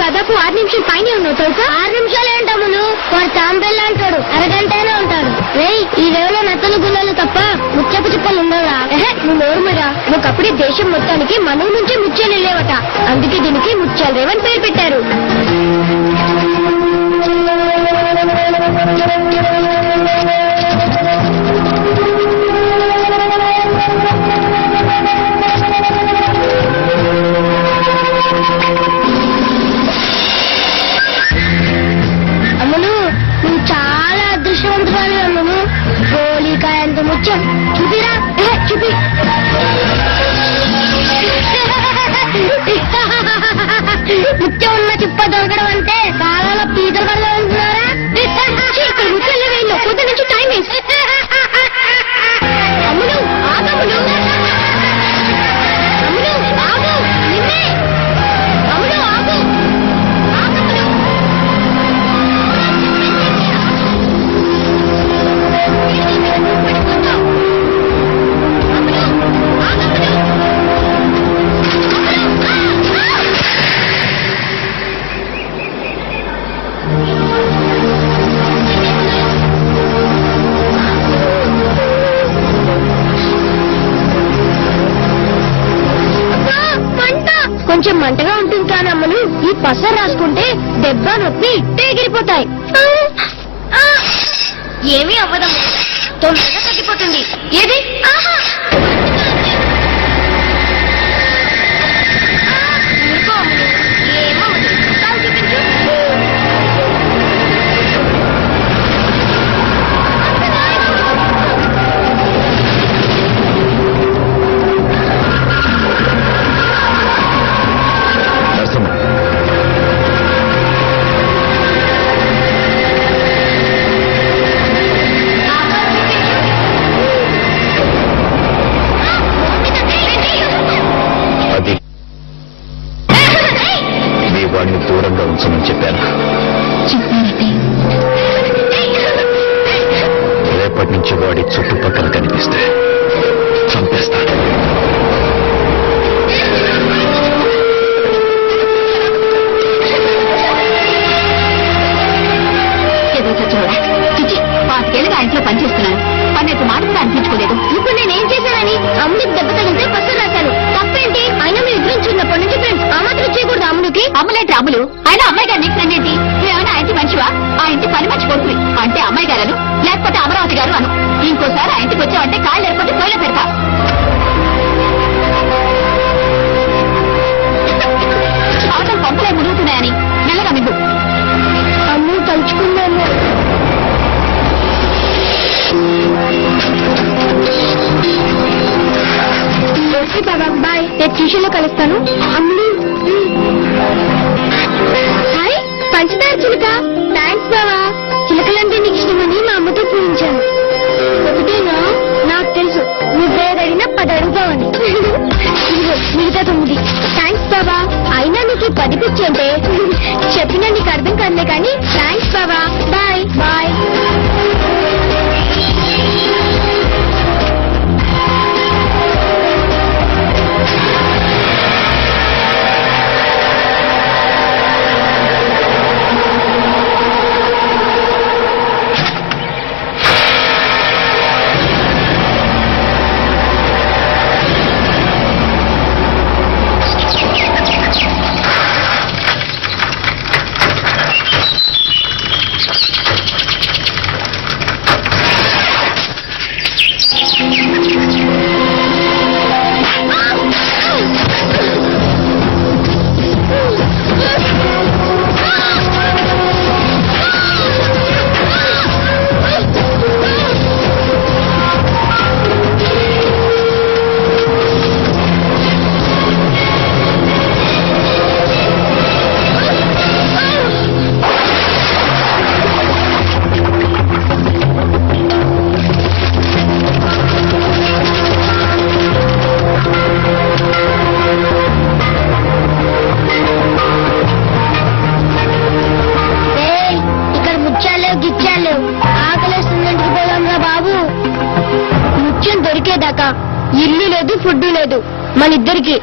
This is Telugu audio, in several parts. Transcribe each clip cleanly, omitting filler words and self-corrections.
దాదాపు 6 నిమిషాలు పైనే ఉన్నావు తెలుసా? 6 నిమిషాలు ఏంటమ్ములు వాడు తాంబెల్లా అంటాడు, అరగంటనే ఉంటాడు. ఈ రేవులో నత్తలు గుల్లలు తప్ప ముత్యపు చిప్పలు ఉండవురా. నువ్వు నోరుమరా, ఒకప్పుడే దేశం మొత్తానికి మన నుంచి ముత్యాలు వెళ్ళేవట, అందుకే దీనికి ముత్యాల రేవు అని పేరు పెట్టారు. ముత్యం చూపిరా, చూపి. ముత్యం ఉన్న చిప్ప దొరకడం అంటే కాలంలో పీతలు పడలో ఉంటున్నారా? ఇక్కడ ముత్యాలు వేయండి, పొద్దు నుంచి టైం వేస్ట్. అమ్ములు ఆగమ్ములు, అమ్ములు ఆగు, నిన్నే అమ్ములు ఆగు, ఆగమ్ములు. కొంచెం మంటగా ఉంటుంది కానీ అమ్మలు, ఈ పసరు రాసుకుంటే దెబ్బ నొప్పి ఎగిరిపోతాయి. ఏమీ అవ్వదమ్మ, తొందరగా తగ్గిపోతుంది. ఏది వాడిని దూరంగా ఉంచమని చెప్పాను. రేపటి నుంచి వాడి చుట్టుపక్కల కనిపిస్తే చంపేస్తాను. పాతికేళ్ళగా ఇంట్లో పనిచేస్తున్నాను, పన్నెండు మాట కూడా అనిపించుకోలేదు. ఇప్పుడు నేనేం చేశానని అమ్ముడికి దెబ్బ తగిలితే పసరు రాశాను, తప్పేంటి? అయినా మీ ఇద్దరు చిన్నప్పటి నుంచి ఫ్రెండ్స్, ఆ మాత్రం చేయకూడదు. అమ్ముడికి అమ్ములేంటి అమ్ములు? అయినా అమ్మాయి గారు నీకు ఫ్రెండ్ ఏంటి? నువ్వేమైనా ఆ ఇంటి మనిషివా? ఆ ఇంటి పని మర్చి కొడుకువి అంటే అమ్మాయి గారు లేకపోతే అమరావతి గారు అను. ఇంకోసారి ఆ ఇంటికి వచ్చావంటే కాళ్ళు లేకపోతే పొయ్యిలో పెడతా. ఆటలు పంపలే మురుగుతున్నాయని మెల్లగా మింగు. అమ్ము తలుచుకున్నాను. బాబా బాయ్, రేపు ట్యూషన్ లో కలుస్తాను. అమ్ములు హాయ్, పంచదార చిలుక. థ్యాంక్స్ బావా. చిలకలంటే నీకు ఇష్టమని మా అమ్మతో పూజించాను. ఒకటేనా? నాకు తెలుసు, నువ్వేదడినా 10 అడుగుతావని. ఇదిగో మిగతా 9. థ్యాంక్స్ బాబా. అయినా నీకు 10 పిచ్చి అంటే చెప్పినా నీకు అర్థం కాదులే కానీ థ్యాంక్స్ బాబా. Bye bye. ఇల్లు లేదు ఫుడ్ లేదు మన ఇద్దరికి.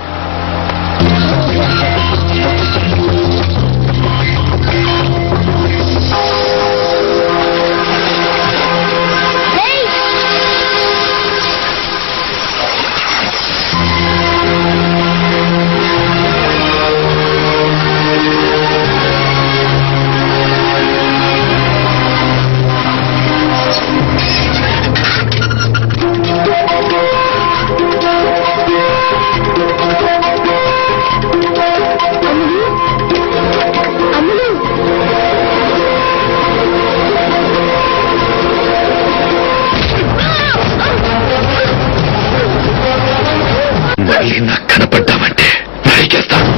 మళ్ళీ నాకు కనపడ్డామంటే నరికేస్తాను.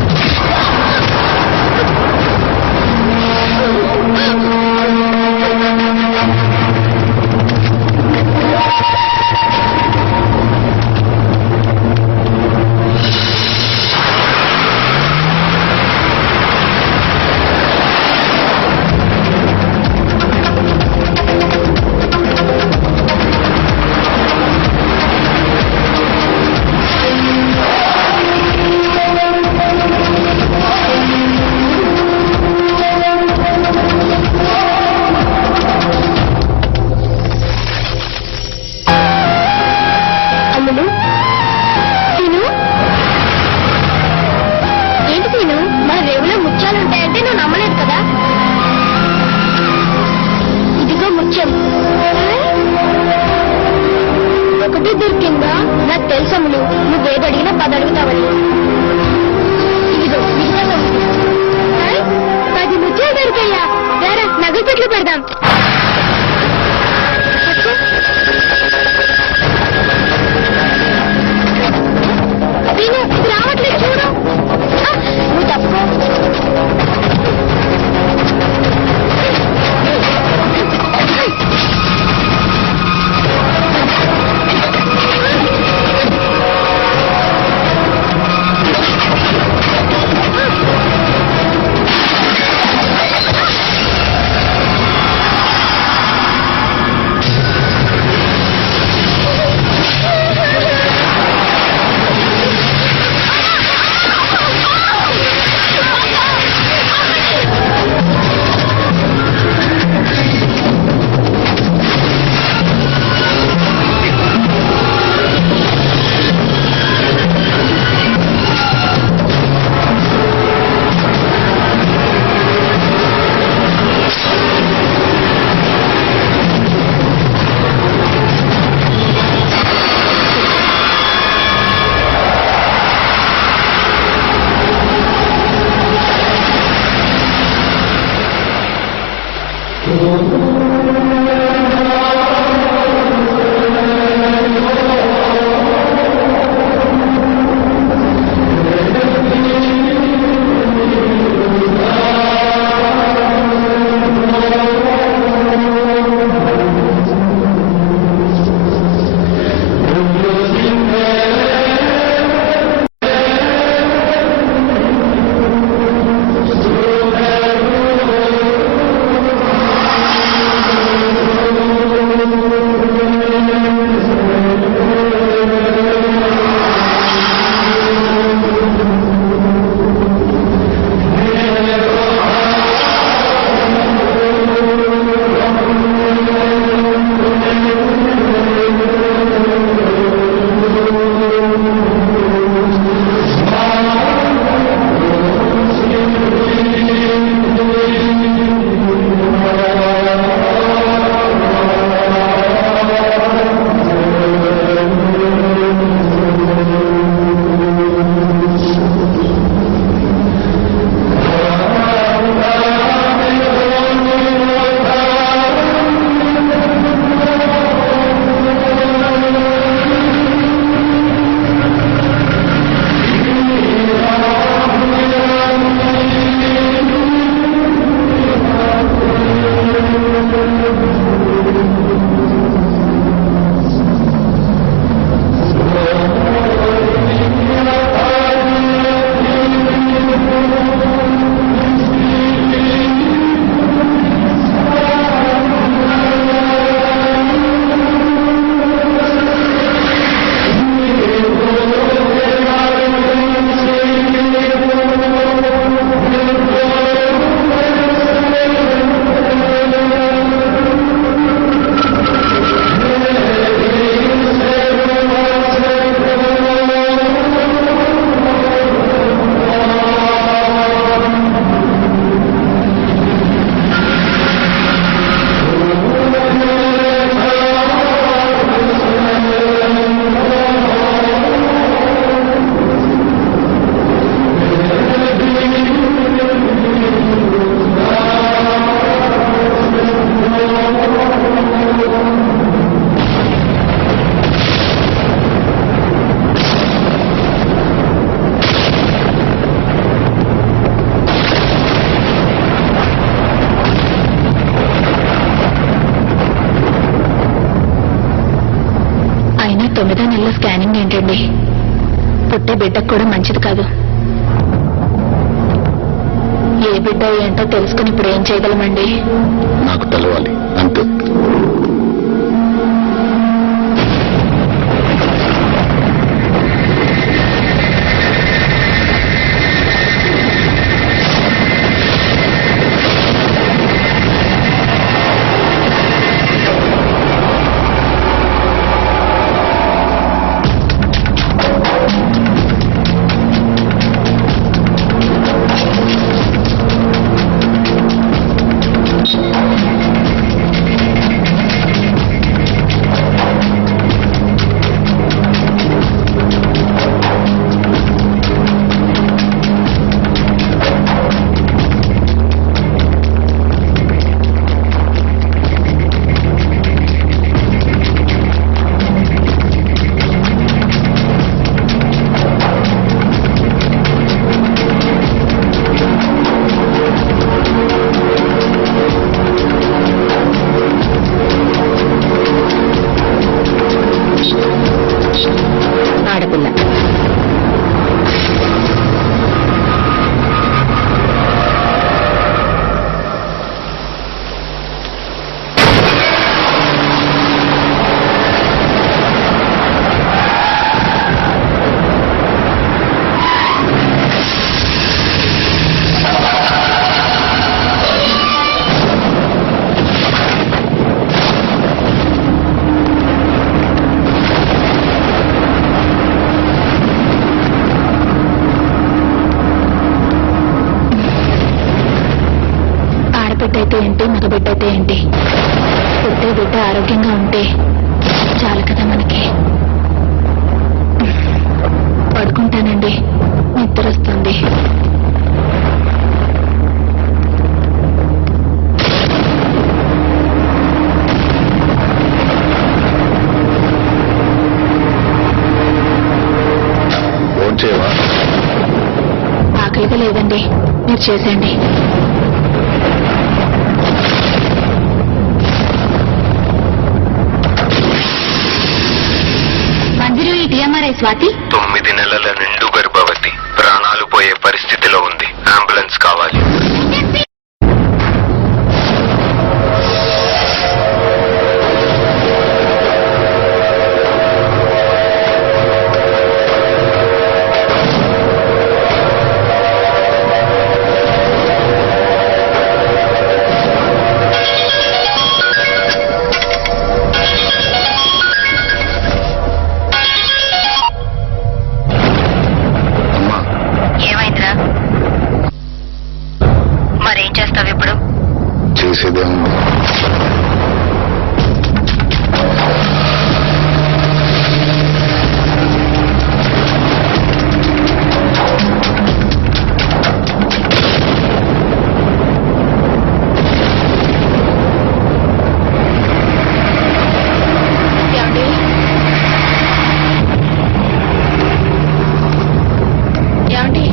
అమ్ములు తిను. ఏంటి తిను? మన రేవులో ముత్యాలుంటాయంటే నువ్వు నమ్మలేదు కదా. ఇదిగో ముత్యం. ఒకటి దొరికిందా? నాకు తెలుసు అమ్ములు, నువ్వేది అడిగినా 10 అడుగుతావని. ఇదిగో మిగతా 10 ముత్యాలు దొరికాయా? రారా నగలు పెట్లు పెడదాం. తిను, ఇది రావట్లేదు చూడు. నువ్వు తప్పుకో. పుట్టే బిడ్డకు కూడా మంచిది కాదు. ఏ బిడ్డ ఏంటో తెలుసుకుని ఇప్పుడు ఏం చేయగలమండి? నాకు తెలవాలి అంతే. ఆడపిల్ల బిడ్డ అయితే ఏంటి, మగ బిడ్డ అయితే ఏంటి, పుట్టే బిడ్డ ఆరోగ్యంగా ఉంటే చాలు కదా మనకి. పడుకుంటానండి, నిద్ర వస్తుంది. ఫోన్ చేయవా? ఆకలిగా లేదండి, మీరు చేసేయండి. మంజరి టీఎంఆర్ఐ స్వాతి 9 నెలల నిండు గర్భవతి, ప్రాణాలు పోయే పరిస్థితిలో ఉంది. అంబులెన్స్ కావాలి. మరేం చేస్తావు ఇప్పుడు? చేసేదే ఉంది. ఏమండి? ఏమండి?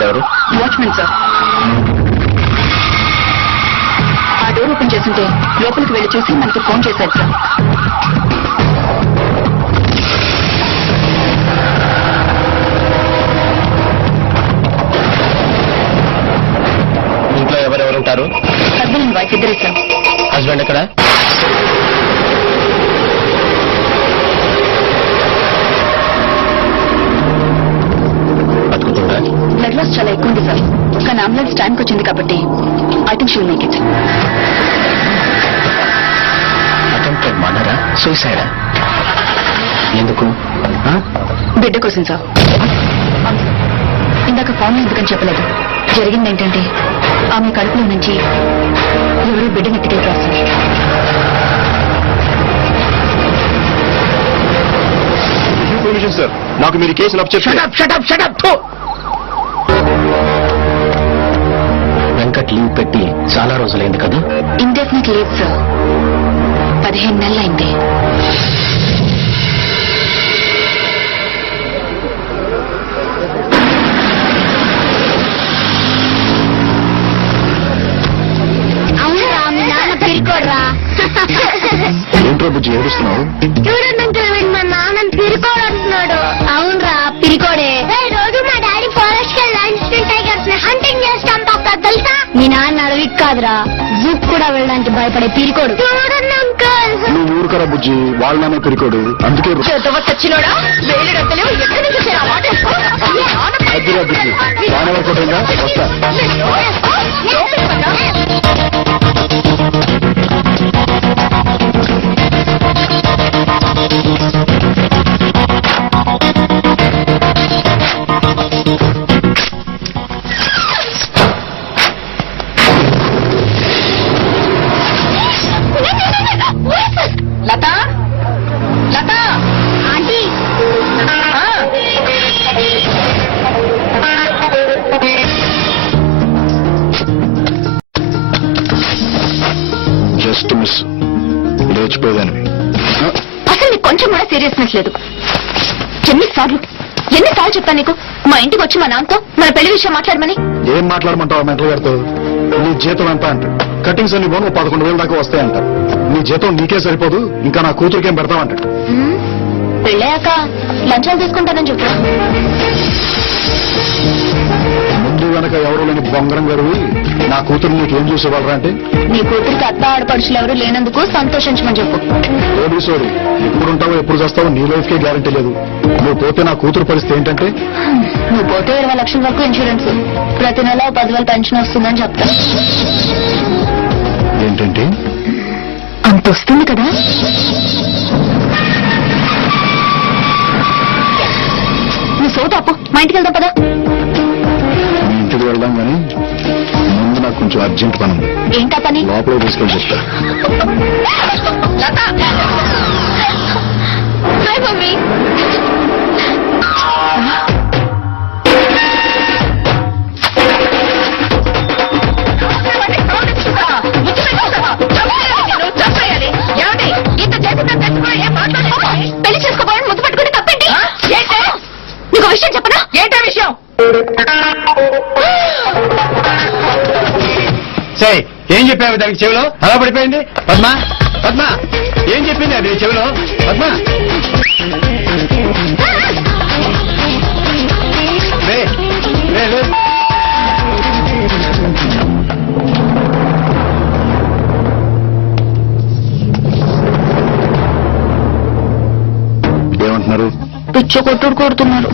వచ్చింది ఎవరు? Watchman sir. ఆ డోర్ ఓపెన్ చేస్తుంటే లోపలికి వెళ్ళి చూసి మనకి ఫోన్ చేశారు సార్. ఇంట్లో ఎవరెవరు ఉంటారు? హస్బెండ్ అండ్ వైఫ్ ఇద్దరే సార్. హస్బెండ్ ఎక్కడ? బతుకుతుందా? బ్లడ్ లాస్ చాలా ఎక్కువ ఉంది సార్. కానీ అంబులెన్స్ టైంకి వచ్చింది కాబట్టి I think she will make it. Attempted మర్డరా, సూసైడా? ఎందుకు? బిడ్డ కోసం సార్. ఇందాక ఫోన్ ఎందుకని చెప్పలేదు. జరిగింది ఏంటంటే ఆమె కడుపులో నుంచి ఎవరో బిడ్డను ఎత్తుకెళ్ళారు సార్. సార్, నాకు మీరు కేసులు వెంకట్ లీవ్ పెట్టి చాలా రోజులైంది కదా? Indefinite leave sir. 15 నెలలైంది. అవునరా మీ నాన్న పిరికోడ్రా. ఏంట్రో బుజ్జి ఏడుస్తున్నావు? చూడండి మా నాన్న పిరికోడు అంటున్నాడు. అవునరా పిరికోడే. రోజు మా డాడీ ఫారెస్ట్ కి లంచ్ టైగర్స్ ని హంటింగ్ చేస్తాం పాప తెలుసా? మీ నాన్న అడవికి కాదురా జూక్ కూడా వెళ్ళడానికి భయపడే పిరికోడు. చూడండి అంకల్. నువ్వు ఊరుకరా బుజ్జి, వాళ్ళనే పెరికోడు. అందుకే చచ్చినోడా వేలుడెత్తలు ఎక్కడి నుంచి వచ్చారు? ఆ మాట వేసుకో. అద్దురా బుజ్జి, వానవర్ కొట్టంగా వస్తా. లత లత ఆంటీ జస్ట్ మిస్, లేచిపోయేదానివి. అసలు నీకు కొంచెం కూడా సీరియస్నెస్ లేదు. ఎన్నిసార్లు చెప్తాను నీకు మా ఇంటికి వచ్చి మా నాన్నతో మన పెళ్లి విషయం మాట్లాడమని? ఏం మాట్లాడమంటావు మెంటల్ గారితో? నీ జీతం ఎంత అంట? కటింగ్స్ అన్ని పోను 11,000 దాకా వస్తాయంట. నీ జీతం నీకే సరిపోదు, ఇంకా నా కూతురికేం పెడతావంట. పెళ్ళాక లంచాలు తీసుకుంటానని చెప్పు. ముందు వెనక ఎవరు లేని బొంగరం గారు నా కూతురు నీకేం చూసేవాళ్ళరా అంటే? నీ కూతురికి అత్త ఆడపడుచులు ఎవరు లేనందుకు సంతోషించమని చెప్పు. సోరీ, ఎప్పుడు ఉంటావో ఎప్పుడు చేస్తావో నీ లైఫ్కే గ్యారంటీ లేదు. నువ్వు పోతే నా కూతురు పరిస్థితి ఏంటంటే? నువ్వు పోతే 20 లక్షల వరకు ఇన్సూరెన్స్, ప్రతి నెల 10,000 పెన్షన్ వస్తుందని చెప్తా. ఏంటంటే? అంత వస్తుంది కదా. నువ్వు సోదాపు మా ఇంటికి వెళ్తాం పదా. మీ ఇంటికి వెళ్దాం కానీ ముందు నాకు కొంచెం అర్జెంట్ పని ఉంది. ఏంటా పని? లోపల తీసుకెళ్ళి చెప్తా. Hi mummy. పెళ్లి చేసుకోబోయని ముద్దు పట్టుకుని తప్పండి. నీకు విషయం చెప్పనా? ఏంటా విషయం? సే ఏం చెప్పావు దానికి చెవిలో? అలా పడిపోయింది. పద్మా పద్మా ఏం చెప్పింది అది చెవిలో? పద్మా లే, లే, లే. ఏమంటున్నారు? పిచ్చ కొట్టుడు కొడుతున్నారు.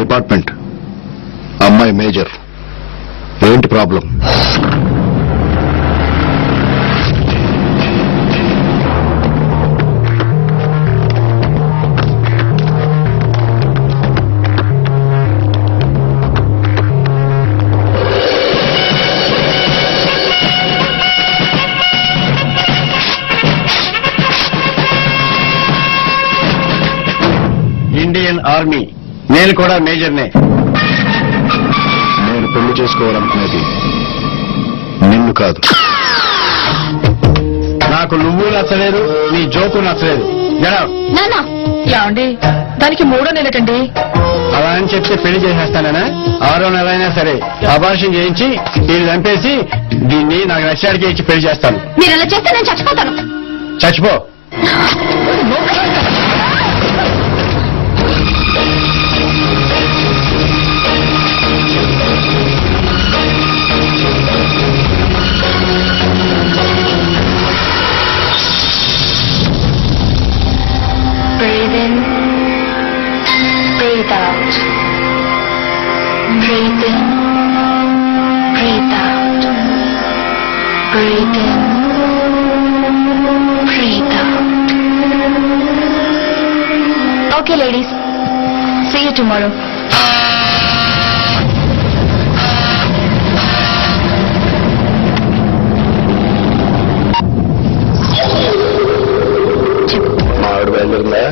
డిపార్ట్మెంట్ అమ్మాయి మేజర్. ఏంటి ప్రాబ్లం? Indian army. నేను కూడా మేజర్నే. నేను పెళ్లి చేసుకోవాలనుకునేది నిన్ను కాదు. నాకు నువ్వు నచ్చలేదు, నీ జోకు నచ్చలేదు. జరా నాన్న ఏమండి దానికి 3వ నెలకండి. అలా అని చెప్తే పెళ్లి చేసేస్తానా? 6వ నెల అయినా సరే అబార్షన్ చేయించి దీన్ని చంపేసి దీన్ని నాకు నచ్చాడికి ఇచ్చి పెళ్లి చేస్తాను. మీరు అలా చేస్తే నేను చచ్చిపోతాను. చచ్చిపో. Breathe in, breathe out. Breathe in, breathe out. Breathe in, breathe out. Okay, ladies. See you tomorrow. మా ఆవిడ బయలుదేరిందా?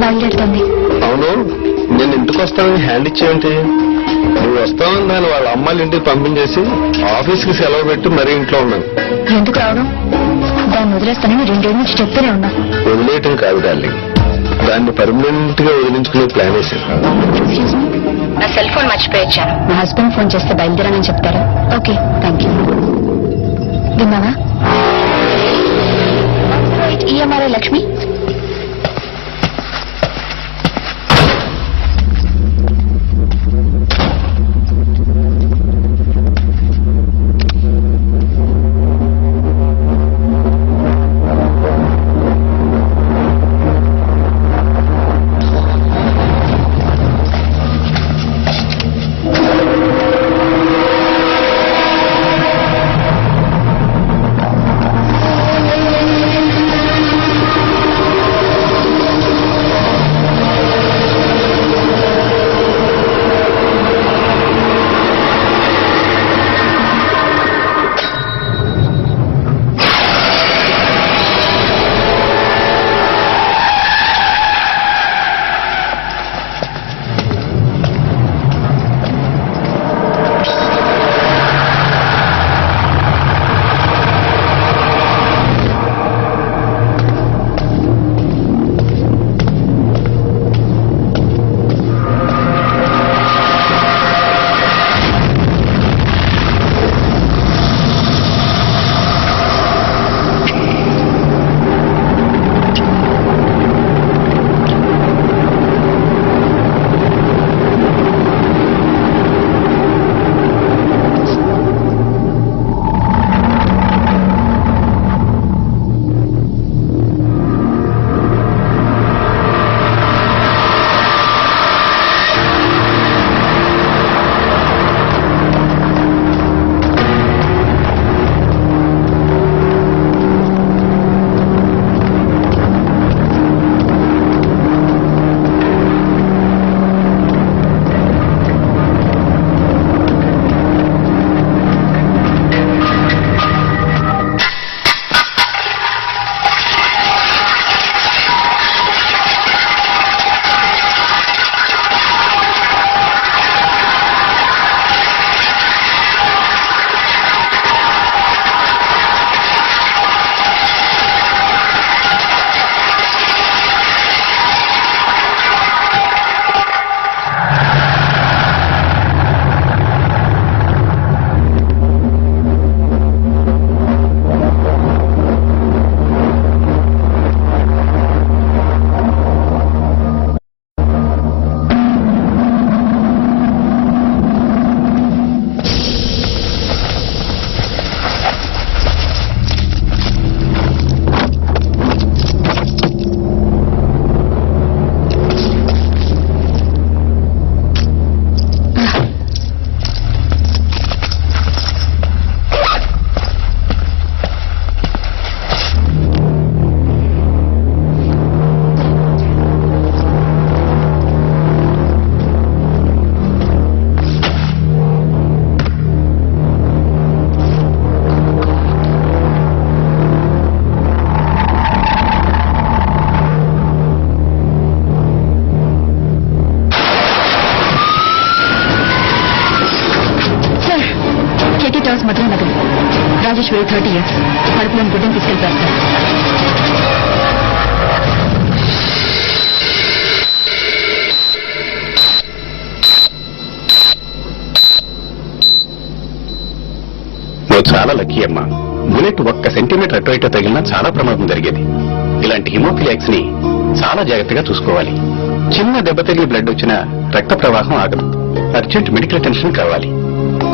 బయలుదేరుతుంది. అవును, నేను ఇంటికి వస్తానని హ్యాండ్ ఇచ్చేయండి. నువ్వు వస్తావని దాన్ని వాళ్ళ అమ్మాయిల ఇంటికి పంపించేసి ఆఫీస్కి సెలవు పెట్టి మరీ ఇంట్లో ఉన్నాను. ఎందుకు రావడం? దాన్ని వదిలేస్తానని 2 రోజుల నుంచి చెప్తూనే ఉన్నా. వదిలేయటం కాదు డార్లింగ్, దాన్ని పర్మనెంట్ గా వదిలించుకునే ప్లాన్ వేసాను. Excuse me? నా సెల్ ఫోన్ మర్చిపోయి వచ్చాను. మా హస్బెండ్ ఫోన్ చేస్తే బయలుదేరానని చెప్తారా? Okay, thank you. విన్నావా? ఈఎంఆర్ఐ లక్ష్మి. ఈశ్వరి 30 years. కడుపులోని గుడ్డని తీసుకెళ్ళిపోయారు సార్. నువ్వు చాలా లక్కీ అమ్మా. బుల్లెట్ 1 సెంటీమీటర్ అటు ఇటు తగిలినా చాలా ప్రమాదం జరిగేది. ఇలాంటి హిమోఫిలియాక్స్ ని చాలా జాగ్రత్తగా చూసుకోవాలి. చిన్న దెబ్బ తగిలి బ్లడ్ వచ్చినా రక్త ప్రవాహం ఆగదు. అర్జెంట్ మెడికల్ అటెన్షన్ కావాలి.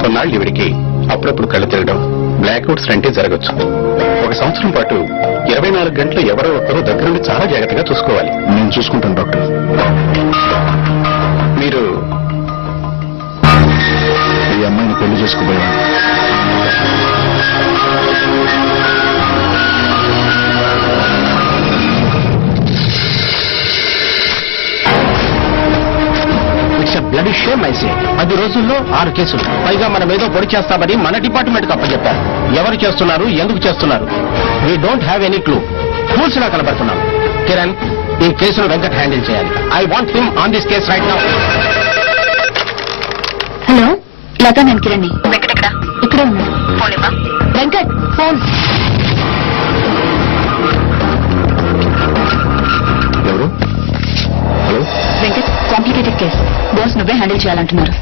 కొన్నాళ్ళు ఇవిడికి అప్పుడప్పుడు కళ్ళు తిరగడం, బ్లాక్అవుట్స్ అంటే జరగచ్చు. 1 సంవత్సరం పాటు 24 గంటలు ఎవరో ఒక్కరూ దగ్గరుండి చాలా జాగ్రత్తగా చూసుకోవాలి. నేను చూసుకుంటాను డాక్టర్. మీరు ఈ అమ్మాయిని పెళ్లి చేసుకుపోయాను. బ్లడ్ షేమ్ ఐసే 10 రోజుల్లో 6 కేసులు, పైగా మనం ఏదో పొడి చేస్తామని మన డిపార్ట్మెంట్ అప్పచెప్పారు. ఎవరు చేస్తున్నారు, ఎందుకు చేస్తున్నారు? We don't have any clue. Fools లా కనబడుతున్నాం. కిరణ్, ఈ కేసును వెంకట్ హ్యాండిల్ చేయాలి. I want him on this case right now. Hello Lata, నేను కిరణ్. వెంకట్ ఎక్కడ? ఇక్కడే ఉన్నాడు. ఫోన్ ఇవ్వ. వెంకట్ ఫోన్. ఎవరు? Hello Venkat, complicated case. Boss నువ్వే హ్యాండిల్ చేయాలంటున్నారు.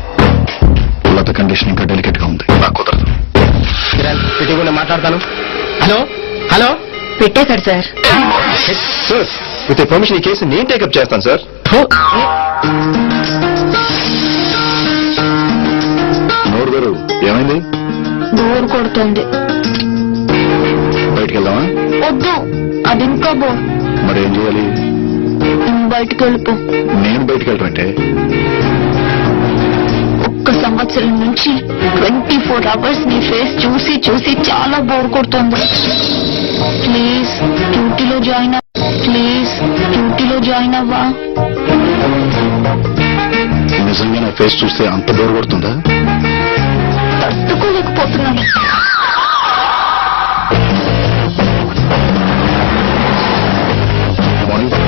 లత కండిషన్ ఇంకా డెలికేట్ గా ఉంది. నాకు కుదరదు. కిరణ్, ఇటీవల మాట్లాడతాను. Hello hello. పెట్టేశాడు సార్. సార్, విత్ పర్మిషన్ ఈ కేసు నేను టేకప్ చేస్తాను సార్. నోరు గారు, ఏమైంది? బోర్ కొడుతుంది. బయటికి వెళ్దామా? వద్దు, అది ఇంకా బోర్. మరి ఏం చేయాలి? బయటకు వెళ్ళిపో. నేను బయటికి వెళ్ళటంటే 1 సంవత్సరం నుంచి 24 hours నీ ఫేస్ చూసి చూసి చాలా బోర్ కొడుతుంది. ప్లీజ్ డ్యూటీలో జాయిన్ అవ్వా. నిజంగా నా ఫేస్ చూస్తే అంత బోర్ కొడుతుందా? తట్టుకోలేకపోతున్నాను. మార్నింగ్.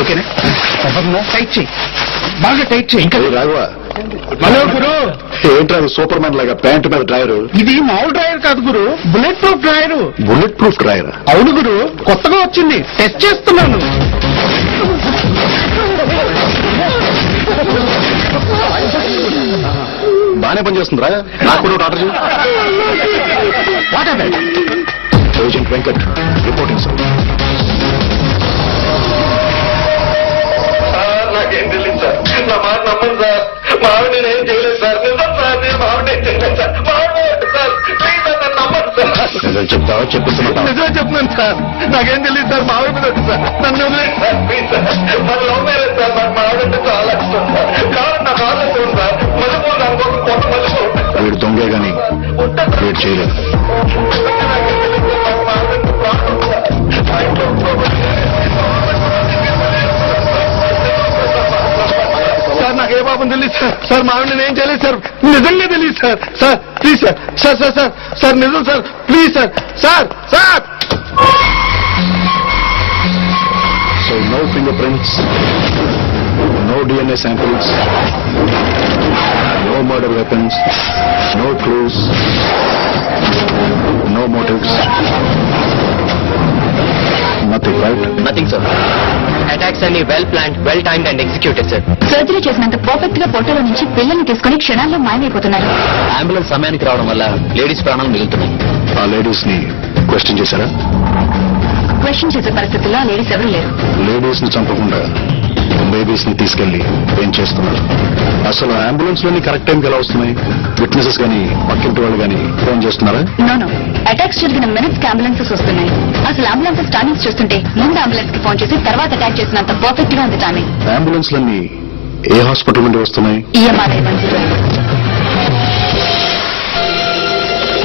ఓకేనా? టైట్ చేయి, బాగా టైట్ చేయి. ఇంకా రాఘవా, హలో గురు. ఏంట్రా సూపర్ మ్యాన్ లాగా ప్యాంట్ మీద డ్రాయరు? ఇది మామూలు డ్రైవర్ కాదు గురు, bullet proof driver. Bullet proof డ్రాయరా? అవును గురు, కొత్తగా వచ్చింది, టెస్ట్ చేస్తున్నాను. బానే పనిచేస్తుందిరా. నాకు కూడా ఆర్డర్ చేయి. What are that? Agent Venkat reporting sir. నాకేం తెలియదు సార్. నా మాట నమ్మండి సార్. మా ఆవిడ నేనేం చేయలేదు సార్. నిజం సార్, నేను మా ఆవిడ ఏం చేయలేదు సార్. మా ఆవిడ సార్, ప్లీజ్ సార్, నన్ను నమ్మండి సార్. నిజం చెప్తావా? చెప్పిస్తున్నా. నిజమే చెప్తున్నాను సార్. నాకేం తెలియదు సార్. మా ఆవిడ మీద వచ్చి సార్, నన్ను వదిలేండి సార్, ప్లీజ్ సార్. మన లవ్ మ్యారేజ్ సార్. నాకు మా ఆవిడ అంటే చాలా ఇష్టం సార్. కావాలి నాకు ఆలోచన సార్. మళ్ళీ అనుకోకుండా కొత్త మళ్ళీ వీడు దొంగే గాని వెయిట్ చేయలేదు. సార్ నాకు ఏ పాపం తెలియదు సార్. సార్ మా ఆవిడ నేనేం చేయలేదు సార్. నిజంగా తెలియదు sir. Sir please sir. Sir sir sir sir నిజం sir. Please sir. Sir sir. So no fingerprints, no DNA samples, no murder weapons, no clues, no motives, nothing, right? Nothing sir. Attacks అన్ని well planned, well timed and executed sir. Surgery చేసినంత పర్ఫెక్ట్ గా పొట్టలో నుంచి పిల్లల్ని తీసుకుని క్షణాల్లో మాయమైపోతున్నారు. అంబులెన్స్ సమయానికి రావడం వల్ల లేడీస్ ప్రాణాలు మిగులుతున్నాయి. ఆ లేడీస్ ని క్వశ్చన్ చేశారా? క్వశ్చన్ చేసే పరిస్థితుల్లో లేడీస్ ఎవరు లేరు. లేడీస్ ని చంపకుండా బేబీస్ ని తీసుకెళ్లి ఏం చేస్తున్నారు? అసలు అంబులెన్స్ లోని కరెక్ట్ టైంకి ఎలా వస్తున్నాయి? విట్నెసెస్ గానీ పక్కింటి వాళ్ళు గానీ ఫోన్ చేస్తున్నారా? నో అటాక్స్ జరిగిన మినిట్స్ కి అంబులెన్సెస్ వస్తున్నాయి. అసలు అంబులెన్సెస్ టైమింగ్స్ చూస్తుంటే ముందు అంబులెన్స్ కి ఫోన్ చేసి తర్వాత అటాక్ చేసినంత పర్ఫెక్ట్ గా ఉంది టైమింగ్. అంబులెన్స్ లన్నీ ఏ హాస్పిటల్ నుండి వస్తున్నాయి? EMR 10.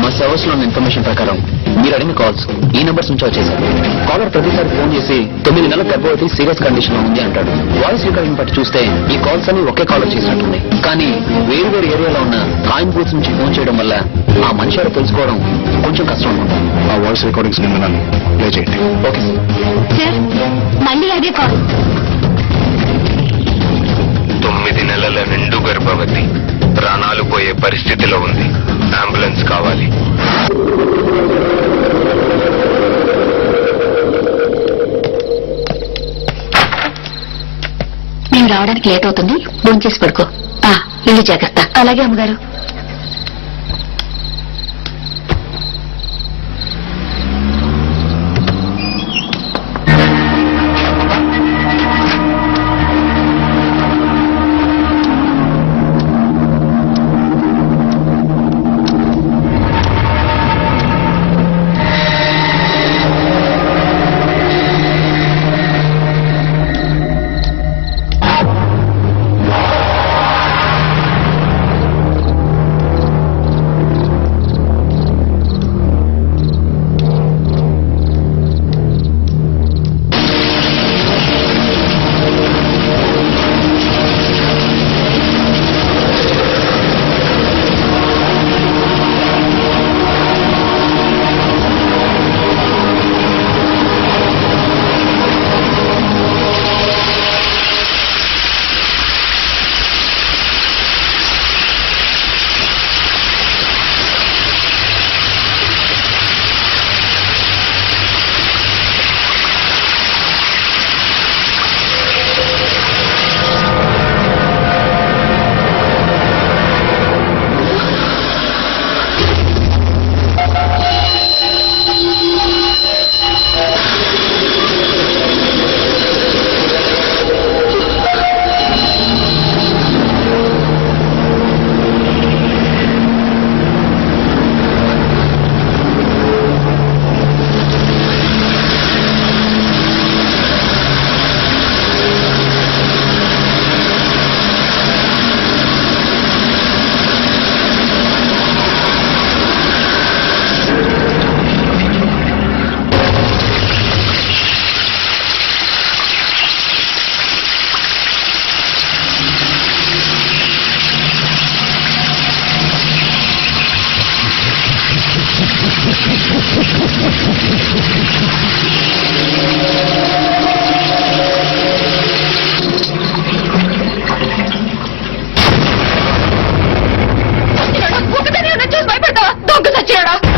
మా సర్వీస్ లో ఉన్న ఇన్ఫర్మేషన్ ప్రకారం మీరు అడిగిన కాల్స్ ఈ నెంబర్స్ నుంచి వచ్చేసారు. కాలర్ ప్రతిసారి ఫోన్ చేసి 9 నెలల గర్భవతి సీరియస్ కండిషన్ లో ఉంది అంటాడు. వాయిస్ రికార్డింగ్ బట్టి చూస్తే ఈ కాల్స్ అన్ని ఒకే కాలర్ చేసినట్టుంది. కానీ వేరు వేరు ఏరియాలో ఉన్న కాయిన్ బూత్స్ నుంచి ఫోన్ చేయడం వల్ల ఆ మనిషి ఎవరో తెలుసుకోవడం కొంచెం కష్టం అనుకుంటాను. ఆ వాయిస్ రికార్డింగ్స్ నేను విన్నాను. ప్లే చేయండి. ఓకే సార్ మళ్ళీ అదే కాల్. 9 నెలల నిండు గర్భవతి ప్రాణాలు పోయే పరిస్థితిలో ఉంది. అంబులెన్స్ కావాలి. మేము రావడానికి లేట్ అవుతుంది. భోంచేసి పడుకో. ఇల్లు జాగ్రత్త. అలాగే అమ్మగారు.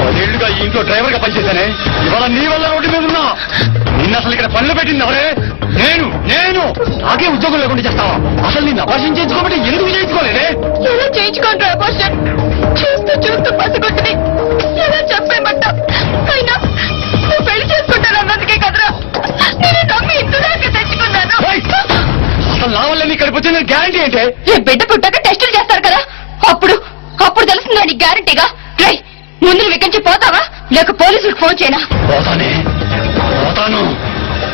పదేళ్లుగా ఈ ఇంట్లో డ్రైవర్ గా పనిచేశానే. ఇవాళ నీ వల్ల రోడ్డు మీద ఉన్నా. నిన్న అసలు ఇక్కడ పనులు పెట్టింది ఎవరే? నేను నాకే ఉద్యోగం లేకుండా చేస్తావా? అసలు నిన్ను అపార్షన్ చేయించుకోబట్టి ఎందుకు చేయించుకోలేదే? ఎలా చేయించుకోండి అబార్షన్? చూస్తూ చూస్తూ పసిగొట్టుని ఎలా చెప్పేమంటా? అయినా నువ్వు పెళ్లి చేసుకుంటానన్నదికే కదరా నేను నమ్మి ఇంటి దాకా తెచ్చుకున్నాను. అసలు నా వల్ల నీ ఇక్కడికి వచ్చిన గ్యారంటీ ఏంటే? ఈ బిడ్డ పుట్టాక టెస్టులు చేస్తారు కదా, అప్పుడు తెలుస్తుందా నీకు గ్యారంటీగా? రై ముందు నువ్వు ఇక్కడి నుంచి పోతావా లేక పోలీసులకు ఫోన్ చేయనా? పోతాను.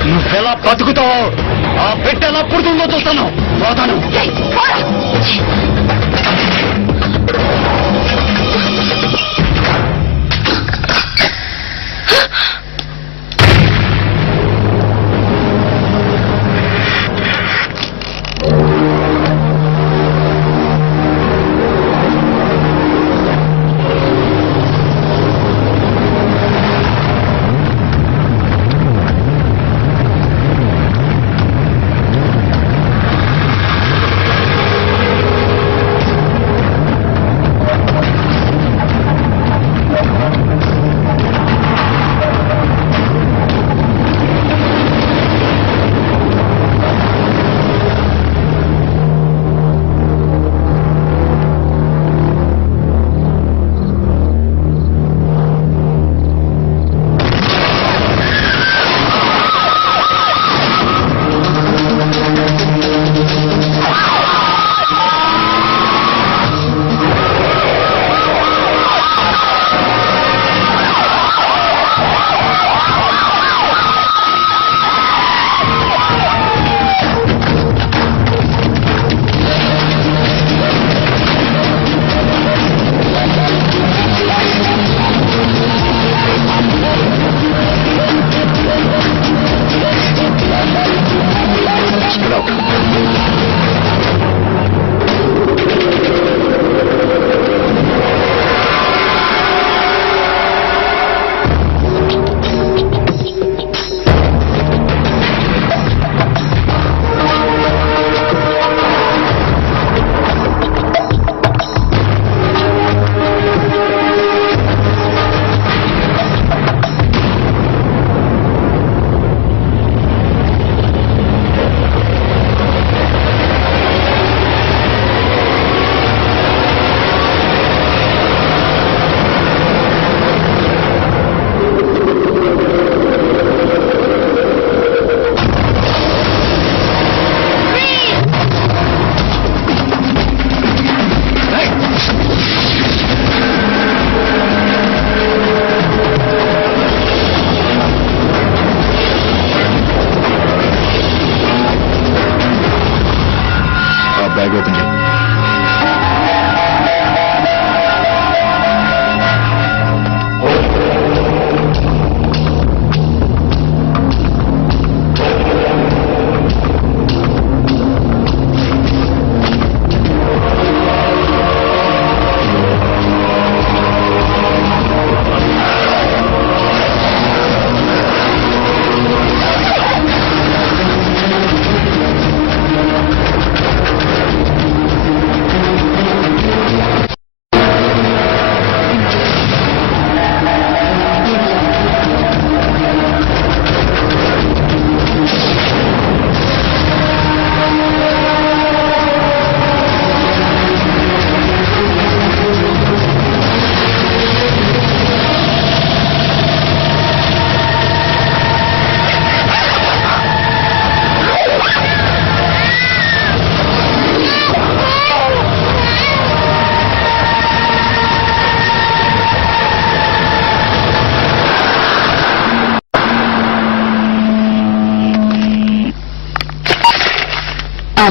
నువ్వెలా బతుకుతావు, ఆ బిడ్డ ఎలా పుడుతుందో చూస్తాను. పోతాను. రేయ్, పోరా.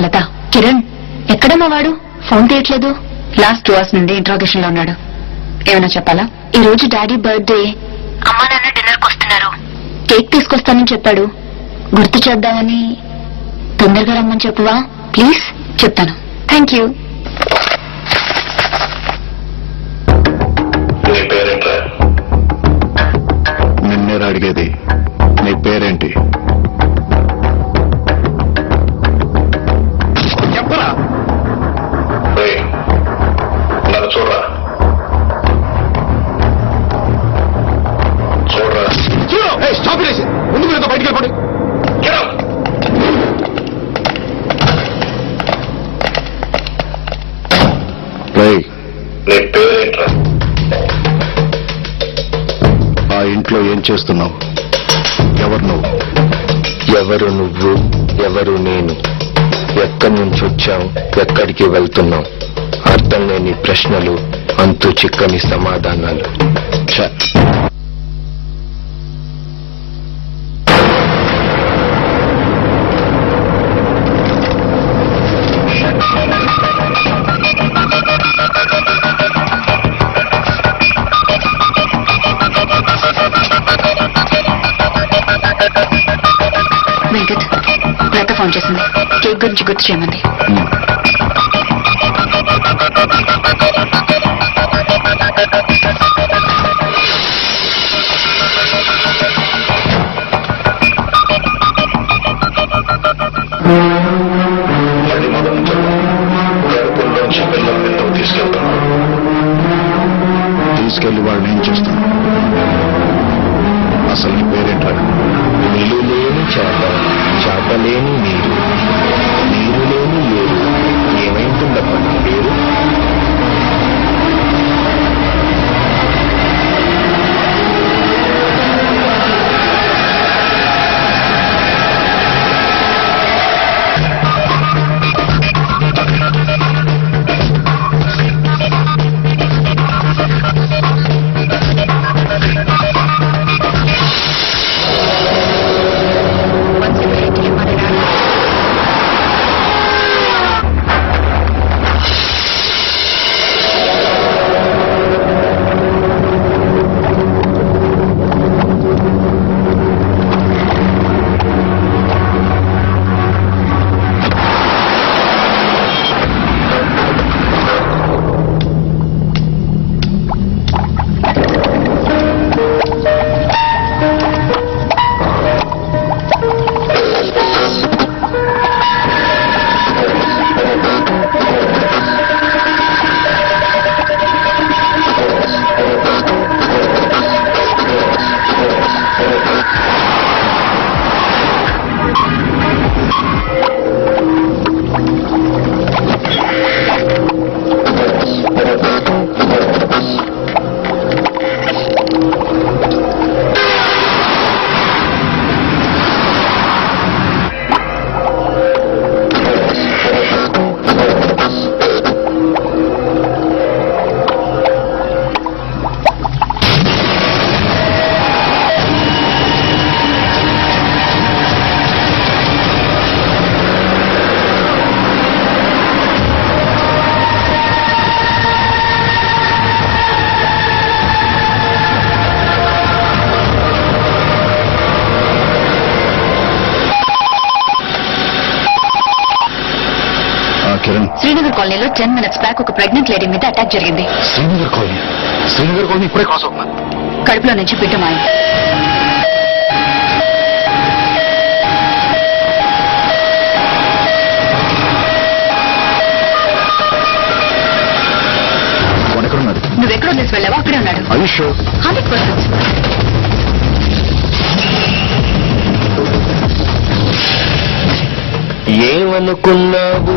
లత, కిరణ్ ఎక్కడమ్మా వాడు? ఫోన్ తీయట్లేదు. లాస్ట్ 2 hours నుండి ఇంట్రాగేషన్ లో ఉన్నాడు. ఏమైనా చెప్పాలా? ఈ రోజు డాడీ బర్త్డే. అమ్మా నాన్న డిన్నర్కి వస్తున్నారు. కేక్ తీసుకొస్తానని చెప్పాడు. గుర్తు చేద్దామని. తొందరగా రమ్మని చెప్పువా ప్లీజ్. చెప్తాను. Thank you. నిన్నేరా అడిగేది, నీ పేరేంటి? చెప్పరా? నన్ను చూడరా, చూడరా, చూడు. స్టాప్ చేసి ముందు మీరు బయటికి వెళ్ళిపోండి. నీ పేరేంట్రా? ఆ ఇంట్లో ఏం చేస్తున్నావు? ఎవరు నువ్వు? ఎవరు నువ్వు, ఎవరు నేను, ఎక్కడి నుంచి వచ్చాం, ఎక్కడికి వెళ్తున్నాం? అర్థం లేని ప్రశ్నలు, అంతు చిక్కని సమాధానాలు. ఛ! వెంకట్, లత ఫోన్ చేసింది. కేక్ గురించి గుర్తు చేయమంది. మళ్ళీ మొదలు గడుపుల్లోంచి పిల్లల కిందకు తీసుకెళ్తున్నాను. తీసుకెళ్లి వాడిని ఏం చేస్తున్నావు? అసలు నీ పేరేంట్రా? నీరు లేని చేప, చేప లేని నీరు, నీరు లేని ఏరు. ఏమైంటుందప్ప నా పేరు? శ్రీనగర్ కాలనీలో 10 minutes బ్యాక్ ఒక ప్రెగ్నెంట్ లేడీ మీద అటాక్ జరిగింది. శ్రీనగర్ కాలనీ? శ్రీనగర్ కాలనీ ఇప్పుడే క్రాస్ అవుతున్నా. కడుపులో నుంచి బిడ్డ మాయం. ఎక్కడున్నాడు? నువ్వెక్కడో తెలిసి వెళ్ళావా? అక్కడే ఉన్నాడు. 100%. ఏమనుకున్నావు,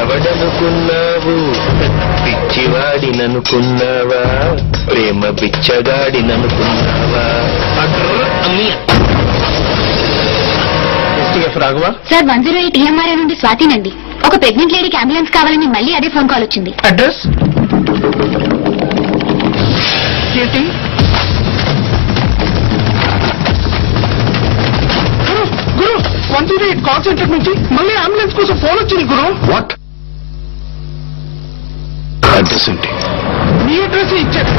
ఎవడనుకున్నావు? పిచ్చివాడిననుకున్నావా, ప్రేమ బిచ్చగాడిననుకున్నావా? రాఘవ, సార్ 108 EMRI నుండి స్వాతినండి. ఒక ప్రెగ్నెంట్ లేడీకి అంబులెన్స్ కావాలని మళ్ళీ అదే ఫోన్ కాల్ వచ్చింది. అడ్రస్ ఏంటి? గురు, 108 కాల్ సెంటర్ నుంచి మళ్ళీ అంబులెన్స్ కోసం ఫోన్ వచ్చింది గురు. వాట్ అడ్రస్ ఏంటి? మీ అడ్రస్ ఇచ్చారు.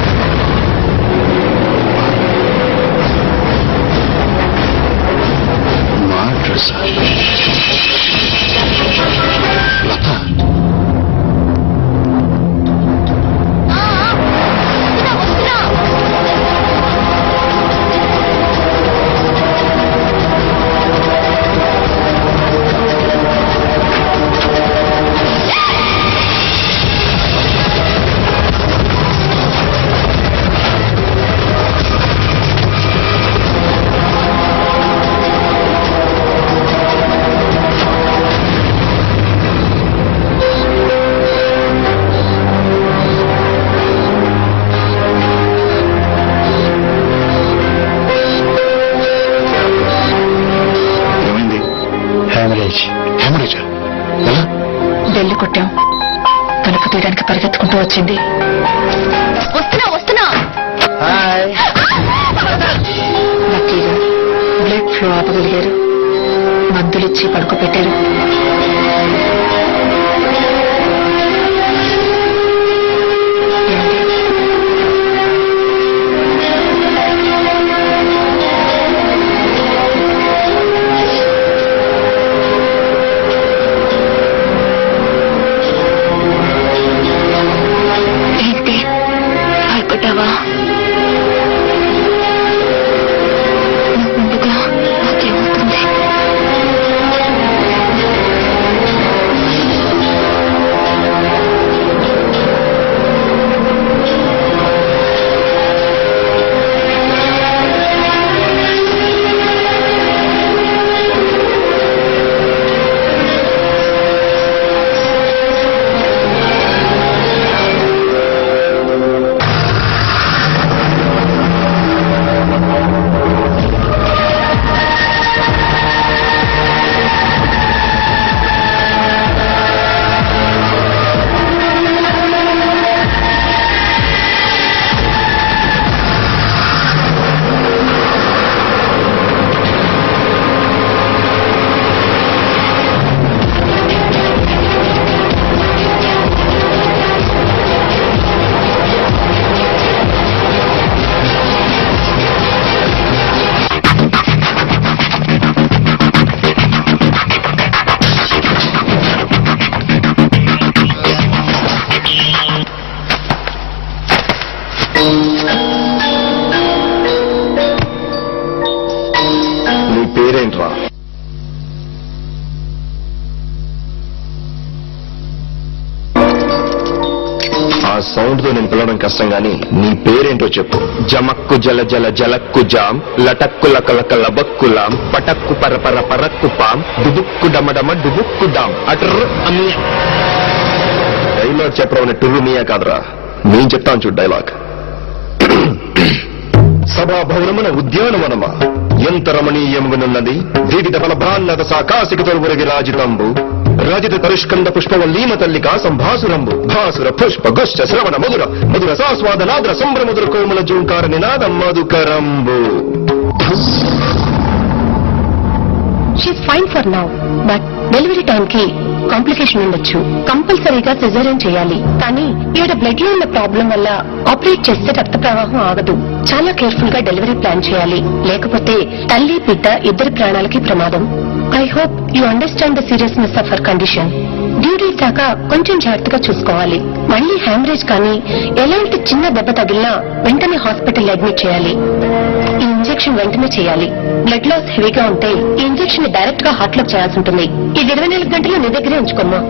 మా అడ్రస్ లత. వస్తున్నా. ఏమైంది? హెమరేజ్. హెమరేజా? ఎలా? బెల్లు కొట్టాం, తలుపు తీయడానికి పరిగెత్తుకుంటూ వచ్చింది. వస్తున్నా. లక్కీగా బ్లడ్ ఫ్లో ఆపగలిగారు, మందులిచ్చి పడుకోబెట్టారు. ఏంటి భయపడ్డావా? ముందుగా నాకేమవుతుంది? నీ పేరేంట్రా? ఆ సౌండ్ తో నేను పిలవడం కష్టం గాని నీ పేరేంటో చెప్పు. జమక్కు జల జల జలక్కు జాం, లటక్కు లకలక లబక్కులాం, పటక్కు పరపర పరక్కు పాం, డుబుక్కు డమడమ డుబుక్కు డాం. అటర్ అమ్య. డైలాగ్ చెప్పడం టుర్రు మీయా కాదురా, నేను చెప్తాను చూడు డైలాగ్. సభాభవనమున ఉద్యానవనమా ఎంత రమణీయమునున్నది, వివిధ ఫలభ్రాన్నత సాకాశిక తొలుగురగి రాజితంబు, రాజిత తరుష్కంద పుష్పవల్లీమ తల్లికా సంభాసురంబు, భాసుర పుష్ప గుశ్చ శ్రవణ మధుర మధుర సాస్వాదనాద్ర సంభ్రమధుర కోమల జూంకార నినాదం మధుకరంబు. She's fine for now, but delivery time కి కాంప్లికేషన్ ఉండొచ్చు. కంపల్సరీగా సిజేరియన్ చేయాలి. కానీ ఈవిడ బ్లడ్ లో ఉన్న ప్రాబ్లం వల్ల ఆపరేట్ చేస్తే రక్త ప్రవాహం ఆగదు. చాలా కేర్ఫుల్ గా డెలివరీ ప్లాన్ చేయాలి, లేకపోతే తల్లి బిడ్డ ఇద్దరి ప్రాణాలకి ప్రమాదం. I hope you understand the seriousness of her condition. Due date దాకా కొంచెం జాగ్రత్తగా చూసుకోవాలి. మళ్ళీ హ్యామరేజ్ కానీ ఎలాంటి చిన్న దెబ్బ తగిలినా వెంటనే హాస్పిటల్ అడ్మిట్ చేయాలి. ఈ ఇంజెక్షన్ వెంటనే చేయాలి. బ్లడ్ లాస్ హెవీగా ఉంటే ఈ ఇంజెక్షన్ డైరెక్ట్ గా హార్ట్ లో చేయాల్సి ఉంటుంది. ఇది 24 గంటలు నీ దగ్గరే ఉంచుకోమ్మా.